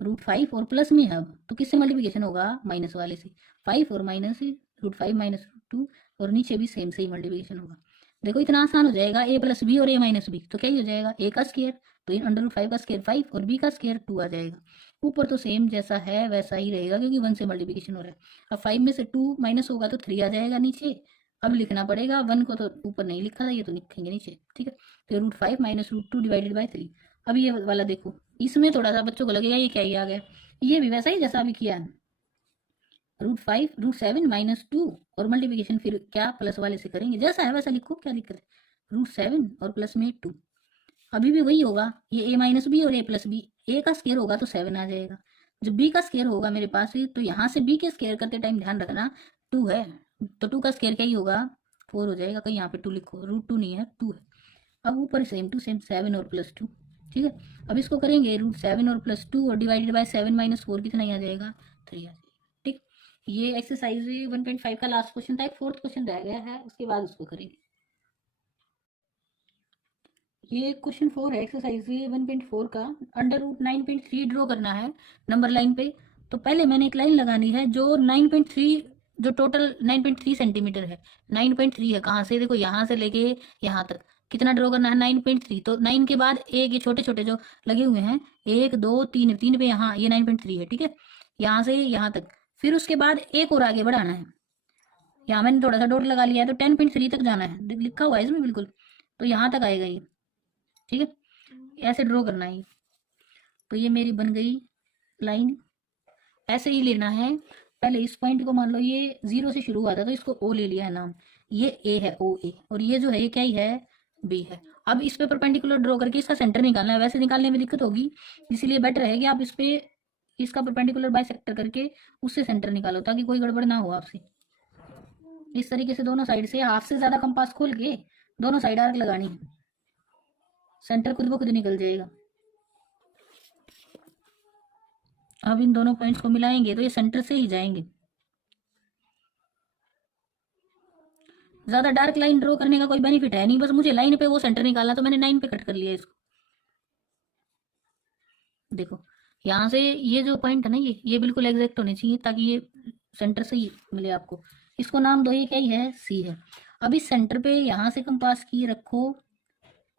√5 और प्लस में है, अब तो किससे मल्टीप्लिकेशन होगा, माइनस वाले से, 5 और माइनस √5 माइनस √2, और नीचे भी सेम से ही मल्टीप्लिकेशन होगा। देखो इतना आसान हो जाएगा, ए प्लस बी और ए माइनस बी, तो क्या ही हो जाएगा, ए का स्केयर तो इन √5 का स्केयर 5 और बी का स्केयर 2 आ जाएगा। ऊपर तो सेम जैसा है वैसा ही रहेगा क्योंकि 1 से मल्टीप्लिकेशन हो रहा है। अब 5 में से 2 माइनस होगा तो 3 आ जाएगा नीचे, अब लिखना पड़ेगा, 1 को तो ऊपर नहीं लिखा था, ये तो लिखेंगे नीचे, ठीक है। तो √5 माइनस √2 डिवाइडेड बाई 3। अब ये वाला देखो, इसमें थोड़ा सा बच्चों को लगेगा ये क्या ही आ गया, ये भी वैसा ही जैसा अभी किया है, √5 √7 माइनस 2 और मल्टीप्लिकेशन फिर क्या प्लस वाले से करेंगे, जैसा है वैसा लिखो, क्या दिक्कत है। √7 और प्लस में 2, अभी भी वही होगा, ये a माइनस बी और a प्लस बी, a का स्केयर होगा तो 7 आ जाएगा, जब b का स्केयर होगा मेरे पास, तो यहाँ से b के स्केयर करते टाइम ध्यान रखना 2 है, तो 2 का स्केयर क्या ही होगा, 4 हो जाएगा, कहीं यहाँ पे 2 लिखो, √2 नहीं है 2 है। अब ऊपर सेम टू सेम 7 और प्लस 2, ठीक है। अब इसको करेंगे √7 और प्लस 2 और डिवाइडेड बाय 7 माइनस 4 कितना ही आ जाएगा, 3 आ जाएगा, ठीक। ये एक्सरसाइज 1.5 का लास्ट क्वेश्चन था, एक फोर्थ क्वेश्चन रह गया है, उसके बाद उसको करेंगे। ये क्वेश्चन 4 है एक्सरसाइज 1.4 का, √9.3 ड्रॉ करना है नंबर लाइन पे। तो पहले मैंने एक लाइन लगानी है जो 9.3, जो टोटल 9.3 सेंटीमीटर है, 9.3 है, कहाँ से देखो, यहाँ से लेके यहाँ तक कितना ड्रॉ करना है, 9.3। तो 9 के बाद एक ये छोटे छोटे जो लगे हुए हैं, 1 2 3, 3 पे यहाँ ये 9.3 है, ठीक है, यहाँ से यहाँ तक। फिर उसके बाद एक और आगे बढ़ाना है, यहाँ मैंने थोड़ा सा डॉट लगा लिया है, तो 10.3 तक जाना है, लिखा हुआ है इसमें बिल्कुल, तो यहाँ तक आएगा ये, ठीक है, ऐसे ड्रॉ करना है। तो ये मेरी बन गई लाइन, ऐसे ही लेना है। पहले इस पॉइंट को मान लो ये 0 से शुरू हुआ था, तो इसको ओ ले लिया है नाम, ये ए है, ओ ए, और ये जो है ये क्या ही है, बी है। अब इस पे परपेंडिकुलर ड्रॉ करके इसका सेंटर निकालना है, वैसे निकालने में दिक्कत होगी, इसीलिए बेटर है कि आप इस पे इसका परपेंडिकुलर बाइसेक्टर करके उससे सेंटर निकालो, ताकि कोई गड़बड़ ना हो आपसे। इस तरीके से दोनों साइड से हाफ से ज्यादा कंपास खोल के दोनों साइड आर्क लगानी है, सेंटर खुद ब खुद निकल जाएगा। अब इन दोनों पॉइंट्स को मिलाएंगे तो ये सेंटर से ही जाएंगे। ज्यादा डार्क लाइन ड्रॉ करने का कोई बेनिफिट है नहीं, बस मुझे लाइन पे वो सेंटर निकाला, तो मैंने 9 पे कट कर लिया इसको। देखो यहाँ से ये जो पॉइंट है ना, ये बिल्कुल एग्जैक्ट होने चाहिए, ताकि ये सेंटर से ही मिले आपको। इसको नाम दो, ये क्या ही है, सी है। अब इस सेंटर पे यहाँ से कंपास किए रखो,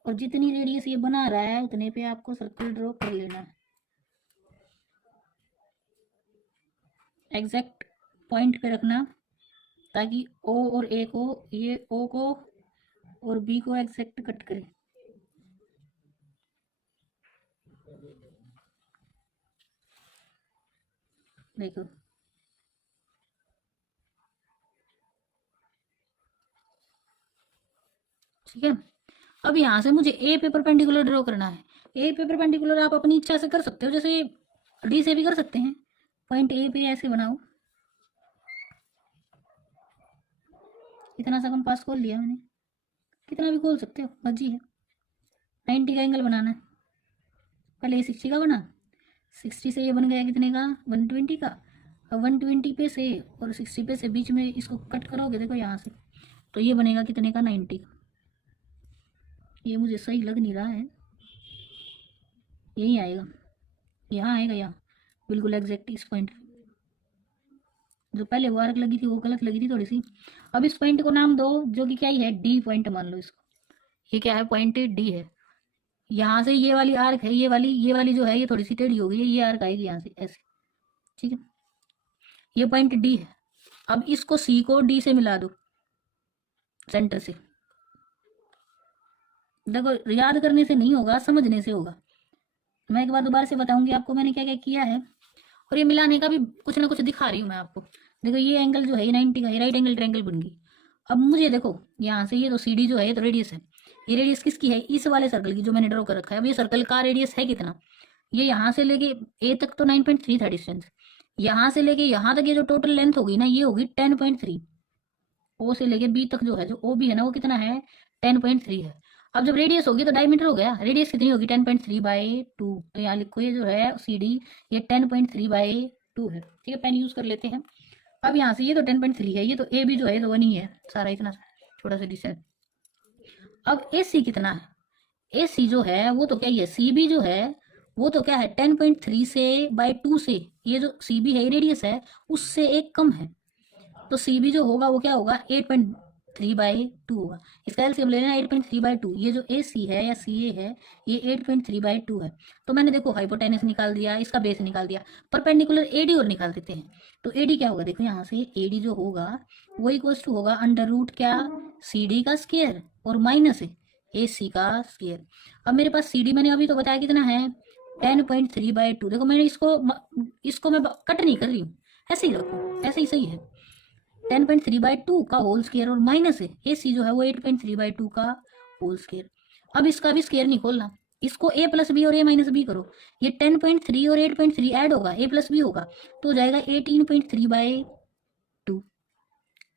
और जितनी रेडियस ये बना रहा है उतने पे आपको सर्कल ड्रॉ कर लेना है, एग्जैक्ट पॉइंट पे रखना, ताकि ओ और ए को, ये ओ को और बी को एग्जैक्ट कट करे। देखो ठीक है। अब यहाँ से मुझे ए पे परपेंडिकुलर ड्रॉ करना है, ए पे परपेंडिकुलर आप अपनी इच्छा से कर सकते हो, जैसे डी से भी कर सकते हैं। पॉइंट ए पे ऐसे बनाओ, इतना सा कंपास खोल लिया मैंने, कितना भी खोल सकते हो, मर्जी है। 90 का एंगल बनाना है, पहले ये 60 का बना, 60 से ये बन गया कितने का, 120 का। अब 120 पे से और 60 पे से बीच में इसको कट करोगे, देखो यहाँ से, तो ये बनेगा कितने का, 90 का। ये मुझे सही लग नहीं रहा है, यही आएगा, यहाँ आएगा, यहाँ बिल्कुल एग्जैक्ट इस पॉइंट, जो पहले वो आर्क लगी थी वो गलत लगी थी थोड़ी सी। अब इस पॉइंट को नाम दो, जो कि क्या ही है, डी पॉइंट मान लो इसको, ये क्या है, पॉइंट डी है। यहाँ से ये वाली आर्क है, ये वाली जो है ये थोड़ी सी टेढ़ी हो गई है, ये आर्क आएगी यहाँ से ऐसे, ठीक है, ये पॉइंट डी है। अब इसको सी को डी से मिला दो सेंटर से। देखो याद करने से नहीं होगा, समझने से होगा। मैं एक बार दोबारा से बताऊंगी आपको मैंने क्या क्या किया है, और ये मिलाने का भी कुछ ना कुछ दिखा रही हूँ मैं आपको। देखो ये एंगल जो है 90 का, ये राइट एंगल ट्रायंगल बन गई। अब मुझे देखो यहाँ से ये तो सी डी जो है, ये तो रेडियस है, ये रेडियस किसकी है, इस वाले सर्कल की जो मैंने ड्रॉ कर रखा है। अब ये सर्कल का रेडियस है कितना, ये यहाँ से लेके ए तक तो 9.3 था डिस्टेंस, यहाँ से लेके यहाँ तक ये जो टोटल लेंथ होगी ना, ये होगी 10.3। ओ से लेके बी तक जो है, जो ओ बी है ना, वो कितना है, 10.3 है। अब जब रेडियस होगी तो डायमीटर हो गया, रेडियस कितनी होगी, 10.3/2। तो यहाँ लिखो ये जो है सी डी, ये 10.3/2 है, ठीक है, पेन यूज कर लेते हैं। अब यहाँ से ये तो 10.3 है, ये तो ए बी जो है तो 1 ही है सारा, इतना छोटा सा डिस्टेंस। अब ए सी कितना है, ए सी जो है वो तो क्या है, सी बी जो है वो तो क्या है, 10.3 से बाय 2 से, ये जो सी बी है रेडियस है उससे एक कम है, तो सी बी जो होगा वो क्या होगा, 8.3/2 होगा। इसका एलसीएम ले लेना 8.3/2। ये जो ए सी है या सी ए है ये 8.3/2 है। तो मैंने देखो हाइपोटेनस निकाल दिया, इसका बेस निकाल दिया, परपेंडिकुलर एडी और निकाल देते हैं। तो एडी क्या होगा, देखो यहाँ से एडी जो होगा वो इक्वल्स टू होगा अंडर रूट क्या, सी डी का स्क्वायर और माइनस ए सी का स्क्वायर। अब मेरे पास सी डी मैंने अभी तो बताया कितना है 10.3/2। देखो मैंने इसको मैं कट नहीं कर रही हूँ, ऐसे ही रखो, ऐसे ही सही है। 10.3/2 का होल स्क्वायर और माइनस है ए सी जो है वो 8.3/2 का होल स्क्वायर। अब इसका भी स्क्वायर नहीं खोलना, इसको a प्लस बी और a माइनस बी करो। ये 10.3 और 8.3 ऐड होगा, a प्लस बी होगा तो हो जाएगा 18.3/2।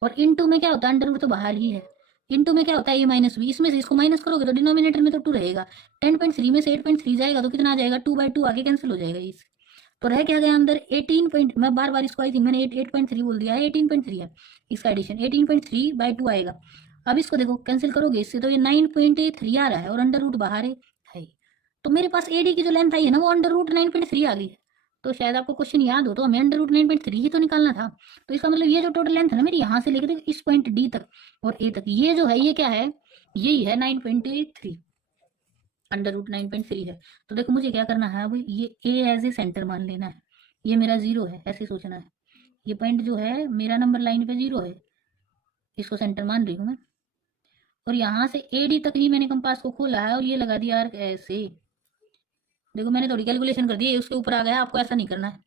और इनटू में क्या होता है, अंडर रूट तो बाहर ही है, इनटू में क्या होता है a माइनस बी, इसमें से इसको माइनस करोगे तो डिनोमिनेटर में तो 2 रहेगा। 10.3 में से 8.3 जाएगा तो कितना आ जाएगा 2/2, आगे कैंसिल हो जाएगा इस। तो रह क्या गया अंदर 18 पॉइंट, मैं बार बार इसको आई थिंक मैंने 8.3 बोल दिया है, 18.3 है इसका एडिशन, 18.3/2 आएगा। अब इसको देखो कैंसिल करोगे इससे तो ये 9.3 आ रहा है और अंडर रूट बाहर है। तो मेरे पास एडी की जो लेंथ आई है ना वो अंडर रूट 9.3 आ गई है। तो शायद आपको क्वेश्चन याद हो तो हमें अंडर रूट 9.3 ही तो निकालना था। तो इसका मतलब ये जो टोटल लेंथ है ना मेरी यहाँ से लेकर इस पॉइंट डी तक और ए तक, ये जो है ये क्या है, यही है 9.3, अंडर रूट 9.3 है। तो देखो मुझे क्या करना है, अब ये ए एज ए सेंटर मान लेना है, ये मेरा 0 है, ऐसे सोचना है। ये पॉइंट जो है मेरा नंबर लाइन पे 0 है, इसको सेंटर मान रही हूँ मैं। और यहाँ से ए डी तक ही मैंने कंपास को खोला है और ये लगा दिया आर्क ऐसे। देखो मैंने थोड़ी कैलकुलेशन कर दी है, उसके ऊपर आ गया, आपको ऐसा नहीं करना है।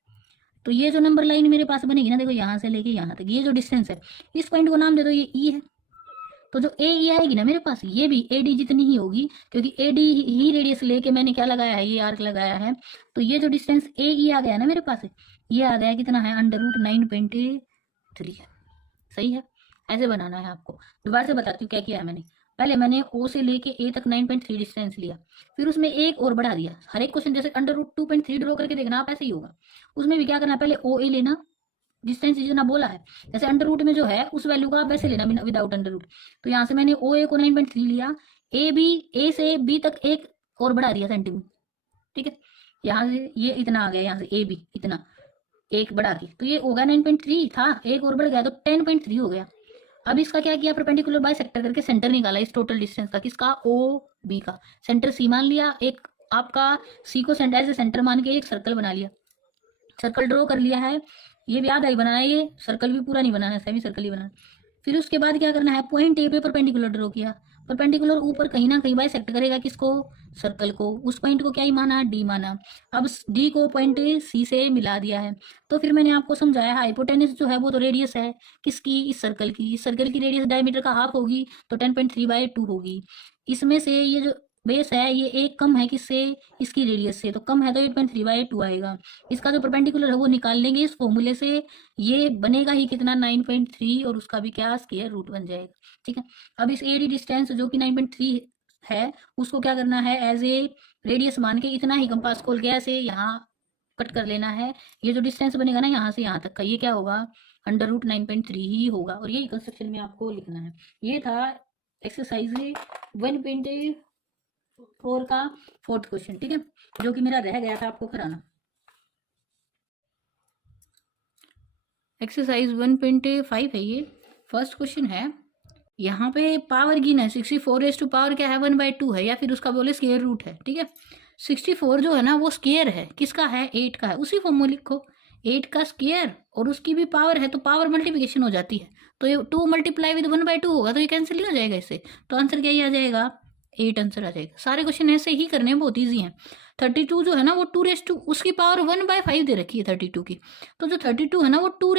तो ये जो नंबर लाइन मेरे पास बनेगी ना, देखो यहाँ से लेके यहाँ तक ये जो डिस्टेंस है, इस पॉइंट को नाम दे दो ये ई है। तो जो ए ई आएगी ना मेरे पास ये भी ए डी जितनी ही होगी, क्योंकि ए डी ही रेडियस लेके मैंने क्या लगाया है, ये आर्क लगाया है। तो ये जो डिस्टेंस ए ई आ गया ना मेरे पास, ये आ गया कितना है, अंडर रूट 9.3 है। सही है, ऐसे बनाना है आपको। दोबारा से बताती हूँ क्या किया है मैंने। पहले मैंने ओ से लेके ए तक 9.3 डिस्टेंस लिया, फिर उसमें एक और बढ़ा दिया। हर एक क्वेश्चन जैसे अंडर रूट 2.3 ड्रॉ करके देखना आप, ऐसे ही होगा। उसमें भी क्या करना, पहले ओ ए लेना, डिस्टेंस जितना बोला है, जैसे अंडर रूट में जो है उस वैल्यू का आप वैसे लेना विदाउट अंडर रूट। तो यहाँ से मैंने ओ ए को 9.3 लिया, ए बी, ए से बी तक एक और बढ़ा दिया सेंटीमीटर, ठीक है। यहाँ से ये इतना आ गया, यहाँ से ए बी इतना एक बढ़ा दी तो ये होगा 9.3 था, एक और बढ़ गया तो 10.3 हो गया। अब इसका क्या किया, परपेंडिकुलर बाइसेक्टर करके सेंटर निकाला इस टोटल डिस्टेंस का, किसका, ओ बी का। सेंटर सी मान लिया, एक आपका सी को सेंटर एज ए सेंटर मान के एक सर्कल बना लिया, सर्कल ड्रॉ कर लिया है। ये भी आधा ही बनाना है, ये सर्कल भी पूरा नहीं बनाना, सेमी सर्कल ही बनाना। फिर उसके बाद क्या करना है, पॉइंट ए पे परपेंडिकुलर ड्रॉ किया। परपेंडिकुलर ऊपर कहीं ना कहीं बाइसेक्ट करेगा किसको, सर्कल को। उस पॉइंट को क्या ही माना, डी माना। अब डी को पॉइंट सी से मिला दिया है। तो फिर मैंने आपको समझाया हाइपोटेनस जो है वो तो रेडियस है किसकी, इस सर्कल की। इस सर्कल की रेडियस डायमीटर का हाफ होगी तो 10.3/2 होगी। इसमें से ये जो बेस है ये एक कम है किससे, इसकी रेडियस से, तो कम है तो 8.3/2 आएगा। इसका जो परपेंडिकुलर है वो निकाल लेंगे इस फॉर्मूले से, ये बनेगा ही कितना 9.3 और उसका भी क्या स्क्वायर रूट बन जाएगा, ठीक है। अब इस एडी डिस्टेंस जो कि 9.3 है उसको क्या करना है, एज ए रेडियस मान के इतना ही कंपास खोल के ऐसे यहाँ कट कर लेना है। ये जो डिस्टेंस बनेगा ना यहाँ से यहाँ तक का, ये क्या होगा, अंडर रूट 9.3 ही होगा। और यही कंस्ट्रक्शन में आपको लिखना है। ये था एक्सरसाइज 1.4 का 4th क्वेश्चन, ठीक है, जो कि मेरा रह गया था आपको कराना। एक्सरसाइज 1.5 है ये, फर्स्ट क्वेश्चन है। यहाँ पे पावर गिन है 64 टू पावर क्या है 1/2 है, या फिर उसका बोले स्क्वायर रूट है, ठीक है। 64 जो है ना वो स्क्वायर है किसका है, 8 का है। उसी फॉर्म में लिखो 8 का स्क्वायर और उसकी भी पावर है तो पावर मल्टीप्लिकेशन हो जाती है। तो ये 2 मल्टीप्लाई विद 1/2 होगा तो ये कैंसिल ही हो जाएगा इससे। तो आंसर क्या ही आ जाएगा, 8 आंसर आ जाएगा। सारे क्वेश्चन ऐसे ही करने हैं, बहुत ईजी हैं। 32 जो है ना वो 2 उसकी पावर 1/5 दे रखी है 32 की। तो जो 32 है ना वो 2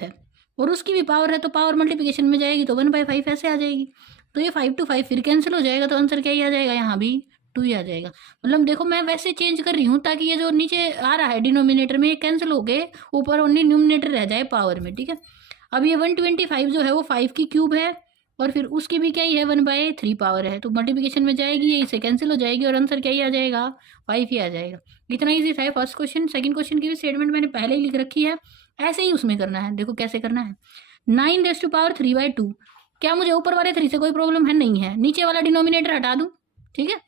है और उसकी भी पावर है तो पावर मल्टीप्लिकेशन में जाएगी तो 1/5 ऐसे आ जाएगी। तो ये 5 to 5 फिर कैंसिल हो जाएगा तो आंसर क्या ही आ जाएगा, यहाँ भी 2 ही आ जाएगा। मतलब देखो मैं वैसे चेंज कर रही हूँ ताकि ये जो नीचे आ रहा है डिनोमिनेटर में ये कैंसिल हो गए, ऊपर ओनली न्यूमिनेटर रह जाए पावर में, ठीक है। अब ये 125 जो है वो 5 की क्यूब है और फिर उसकी भी क्या ही है 1/3 पावर है तो मल्टीप्लिकेशन में जाएगी, ये इसे कैंसिल हो जाएगी और आंसर क्या ही आ जाएगा, 5 ही आ जाएगा। इतना ईजी था फर्स्ट क्वेश्चन। सेकंड क्वेश्चन की भी स्टेटमेंट मैंने पहले ही लिख रखी है, ऐसे ही उसमें करना है। देखो कैसे करना है, 9⁻³ क्या मुझे ऊपर वाले 3 से कोई प्रॉब्लम है, नहीं है। नीचे वाला डिनोमिनेटर हटा दूं, ठीक है।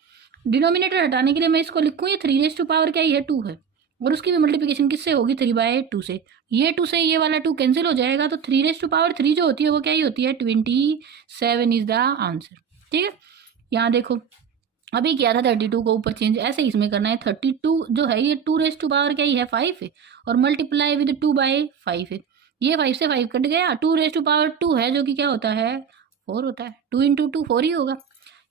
डिनोमिनेटर हटाने के लिए मैं इसको लिखूं ये 3 क्या ही है 2 है और उसकी भी मल्टीप्लिकेशन किससे होगी 3/2 से। ये 2 से ये वाला 2 कैंसिल हो जाएगा, तो 3 जो होती है वो क्या ही होती है 27 इज द आंसर। ठीक है, यहाँ देखो अभी क्या था 32 को ऊपर चेंज, ऐसे इसमें करना है। 32 जो है ये 2 क्या ही है 5 है, और मल्टीप्लाई विद 2/5 है। ये 5 से 5 कट गया, 2 है जो कि क्या होता है 4 होता है। 2 इंटू 2 4 ही होगा।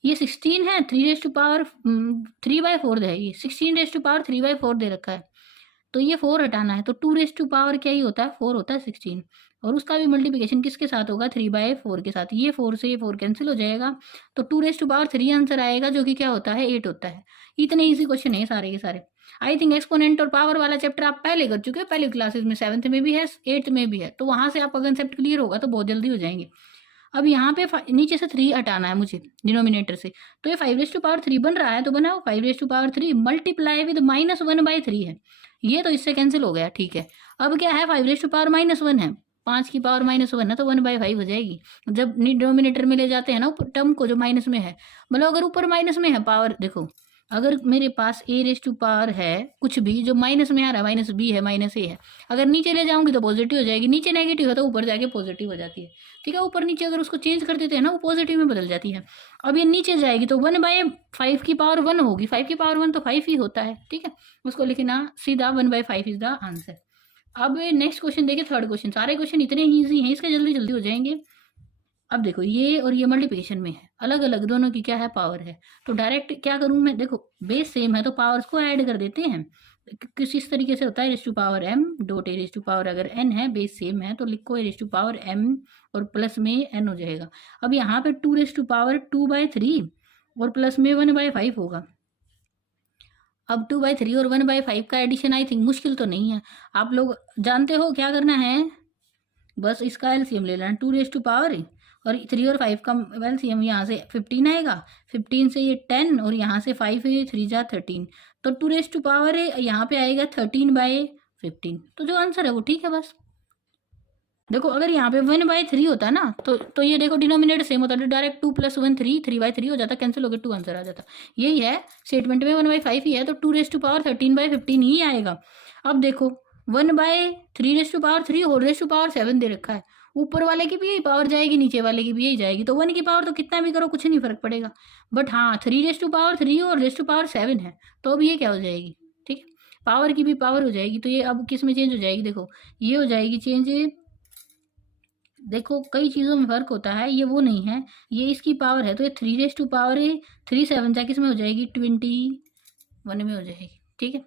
ये 16 है, 3/4 है, ये 16 3/4 दे रखा है, तो ये 4 हटाना है, तो 2 क्या ही होता है 4 होता है 16, और उसका भी मल्टीप्लिकेशन किसके साथ होगा 3/4 के साथ। ये 4 से ये 4 कैंसिल हो जाएगा, तो 2 आंसर आएगा जो कि क्या होता है 8 होता है। इतने ईजी क्वेश्चन है सारे के सारे। आई थिंक एक्सपोनेंट और पावर वाला चैप्टर आप पहले कर चुके हो, पहली क्लासेस में 7th में भी है 8th में भी है, तो वहां से आपका कंसेप्ट क्लियर होगा तो बहुत जल्दी हो जाएंगे। अब यहाँ पे नीचे से 3 हटाना है मुझे डिनोमिनेटर से, तो ये 5/3 बन रहा है, तो बना 5/3 मल्टीप्लाई विद -1/3 है, ये तो इससे कैंसिल हो गया। ठीक है, अब क्या है 5/-1 है, 5 की पावर -1 है, तो 1/5 हो जाएगी। जब डिनोमिनेटर में ले जाते हैं ना टर्म को जो माइनस में है, मतलब अगर ऊपर माइनस में है पावर, देखो अगर मेरे पास a है कुछ भी जो माइनस में आ रहा है, -b है -a है, अगर नीचे ले जाऊंगी तो पॉजिटिव हो जाएगी, नीचे नेगेटिव है तो ऊपर जाके पॉजिटिव हो जाती है। ठीक है, ऊपर नीचे अगर उसको चेंज कर देते हैं ना वो पॉजिटिव में बदल जाती है। अब ये नीचे जाएगी तो 1/5 की पावर 1 होगी, 5 की पावर 1 तो 5 ही होता है। ठीक है, उसको लिखना सीधा 1/5 इज द आंसर। अब नेक्स्ट क्वेश्चन देखिए, थर्ड क्वेश्चन। सारे क्वेश्चन इतने ईजी हैं, इसके जल्दी जल्दी हो जाएंगे। अब देखो ये और ये मल्टीप्लिकेशन में है, अलग अलग दोनों की क्या है पावर है, तो डायरेक्ट क्या करूं मैं, देखो बेस सेम है तो पावर्स को ऐड कर देते हैं। किस इस तरीके से होता है m डॉट a अगर n है बेस सेम है तो लिखो m और प्लस में n हो जाएगा। अब यहाँ पे 2/3 और प्लस में 1/5 होगा। अब 2/3 और 1/5 का एडिशन आई थिंक मुश्किल तो नहीं है, आप लोग जानते हो क्या करना है, बस इसका एलसीएम ले लेना 2 और 3 और 5 का एलसीएम यहाँ से 15 आएगा, 15 से ये 10 और यहाँ से 5 है 3 जा 13, तो 2 है यहाँ पे आएगा 13/15, तो जो आंसर है वो ठीक है। बस देखो अगर यहाँ पे 1/3 होता है ना तो ये देखो डिनोमिनेटर सेम होता है, डायरेक्ट 2 + 1 3/3 हो जाता, कैंसिल होकर 2 आंसर आ जाता। यही है स्टेटमेंट में 1/5 ही है तो 2 13/15 ही आएगा। अब देखो 1/3 होल 7 दे रखा है, ऊपर वाले की भी यही पावर जाएगी नीचे वाले की भी यही जाएगी, तो 1 की पावर तो कितना भी करो कुछ नहीं फर्क पड़ेगा। बट हाँ 3/3 और 7 है, तो अब ये क्या हो जाएगी, ठीक है पावर की भी पावर हो जाएगी, तो ये अब किस में चेंज हो जाएगी, देखो ये हो जाएगी चेंज। देखो कई चीज़ों में फर्क होता है, ये वो नहीं है, ये इसकी पावर है तो ये 3 7 जा किस में हो जाएगी 21 में हो जाएगी। ठीक है,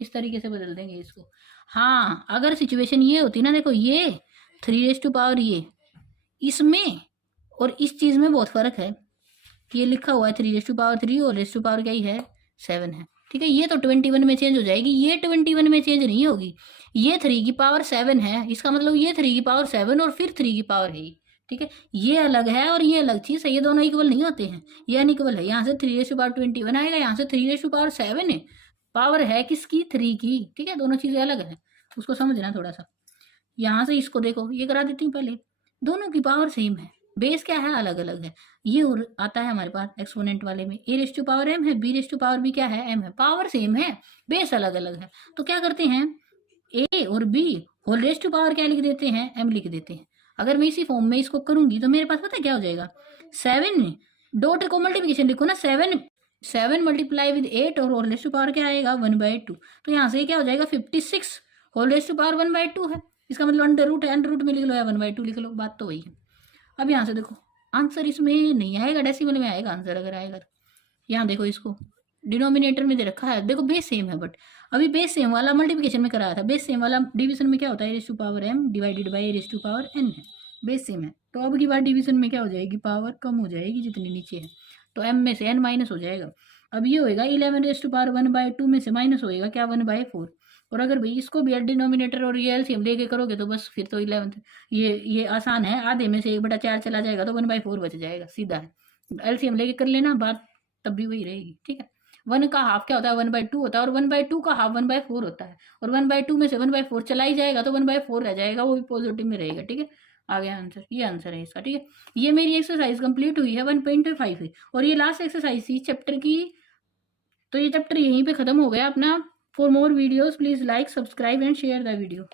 इस तरीके से बदल देंगे इसको। हाँ अगर सिचुएशन ये होती ना, देखो ये 3 ये इसमें और इस चीज़ में बहुत फर्क है, ये लिखा हुआ है 3 और रेस टू पावर क्या ही है 7 है। ठीक है, ये तो 21 में चेंज हो जाएगी, ये 21 में चेंज नहीं होगी, ये 3 की पावर 7 है, इसका मतलब ये 3 की पावर 7 और फिर 3 की पावर है। ठीक है, ये अलग है और ये अलग चीज़ है, ये दोनों इक्वल नहीं होते हैं, ये अनइक्वल है। यहाँ से 3 आएगा, यहाँ से 3 है, पावर है किसकी 3 की। ठीक है, दोनों चीज़ें अलग है, उसको समझना थोड़ा सा। यहाँ से इसको देखो, ये करा देती हूँ पहले, दोनों की पावर सेम है, बेस क्या है अलग अलग है। ये और आता है हमारे पास एक्सपोनेंट वाले में a⁻m है, b⁻b क्या है m है, पावर सेम है बेस अलग अलग है, तो क्या करते हैं a और b whole raise to power क्या लिख देते हैं m लिख देते हैं। अगर मैं इसी फॉर्म में इसको करूंगी तो मेरे पास पता है क्या हो जाएगा 7 डॉट को मल्टीप्लिकेशन लिखो ना 7 मल्टीप्लाई विद 8 और होल रेस टू पावर क्या आएगा 1/2, तो यहाँ से क्या हो जाएगा 56 होल रेस टू पावर 1/2 है, इसका मतलब अंडर रूट में लिख लो या 1/2 लिख लो, बात तो वही है। अब यहाँ से देखो आंसर इसमें नहीं आएगा, डेसिमल में आएगा आंसर अगर आएगा। यहाँ देखो इसको डिनोमिनेटर में दे रखा है, देखो बेस सेम है, बट अभी बेस सेम वाला मल्टीप्लिकेशन में कराया था, बेस सेम वाला डिवीजन में क्या होता है a⁻m डिवाइडेड बाई a⁻n है, बेस सेम है। तो अब की बार डिवीजन में क्या हो जाएगी पावर कम हो जाएगी जितनी नीचे है, तो m में से n माइनस हो जाएगा। अब ये होएगा 11⁻1/2 में से माइनस होएगा क्या 1/4, और अगर भाई इसको भी डिनोमिनेटर और ये एलसीएम लेके करोगे तो बस फिर तो 11 ये आसान है, आधे में से 1/4 चला जाएगा तो 1/4 बच जाएगा, सीधा है। एलसीएम लेके कर लेना, बात तब भी वही रहेगी। ठीक है, 1 का हाफ क्या होता है 1/2 होता है, और 1/2 का हाफ 1/4 होता है, और 1/2 में से 1/4 चला ही जाएगा तो 1/4 रह जाएगा, वो भी पॉजिटिव में रहेगा। ठीक है, आ गया आंसर, ये आंसर है इसका। ठीक है, ये मेरी एक्सरसाइज कंप्लीट हुई है 1.5 है, और ये लास्ट एक्सरसाइज थी चैप्टर की, तो ये चैप्टर यहीं पे खत्म हो गया अपना For more videos, please like, subscribe and share the video.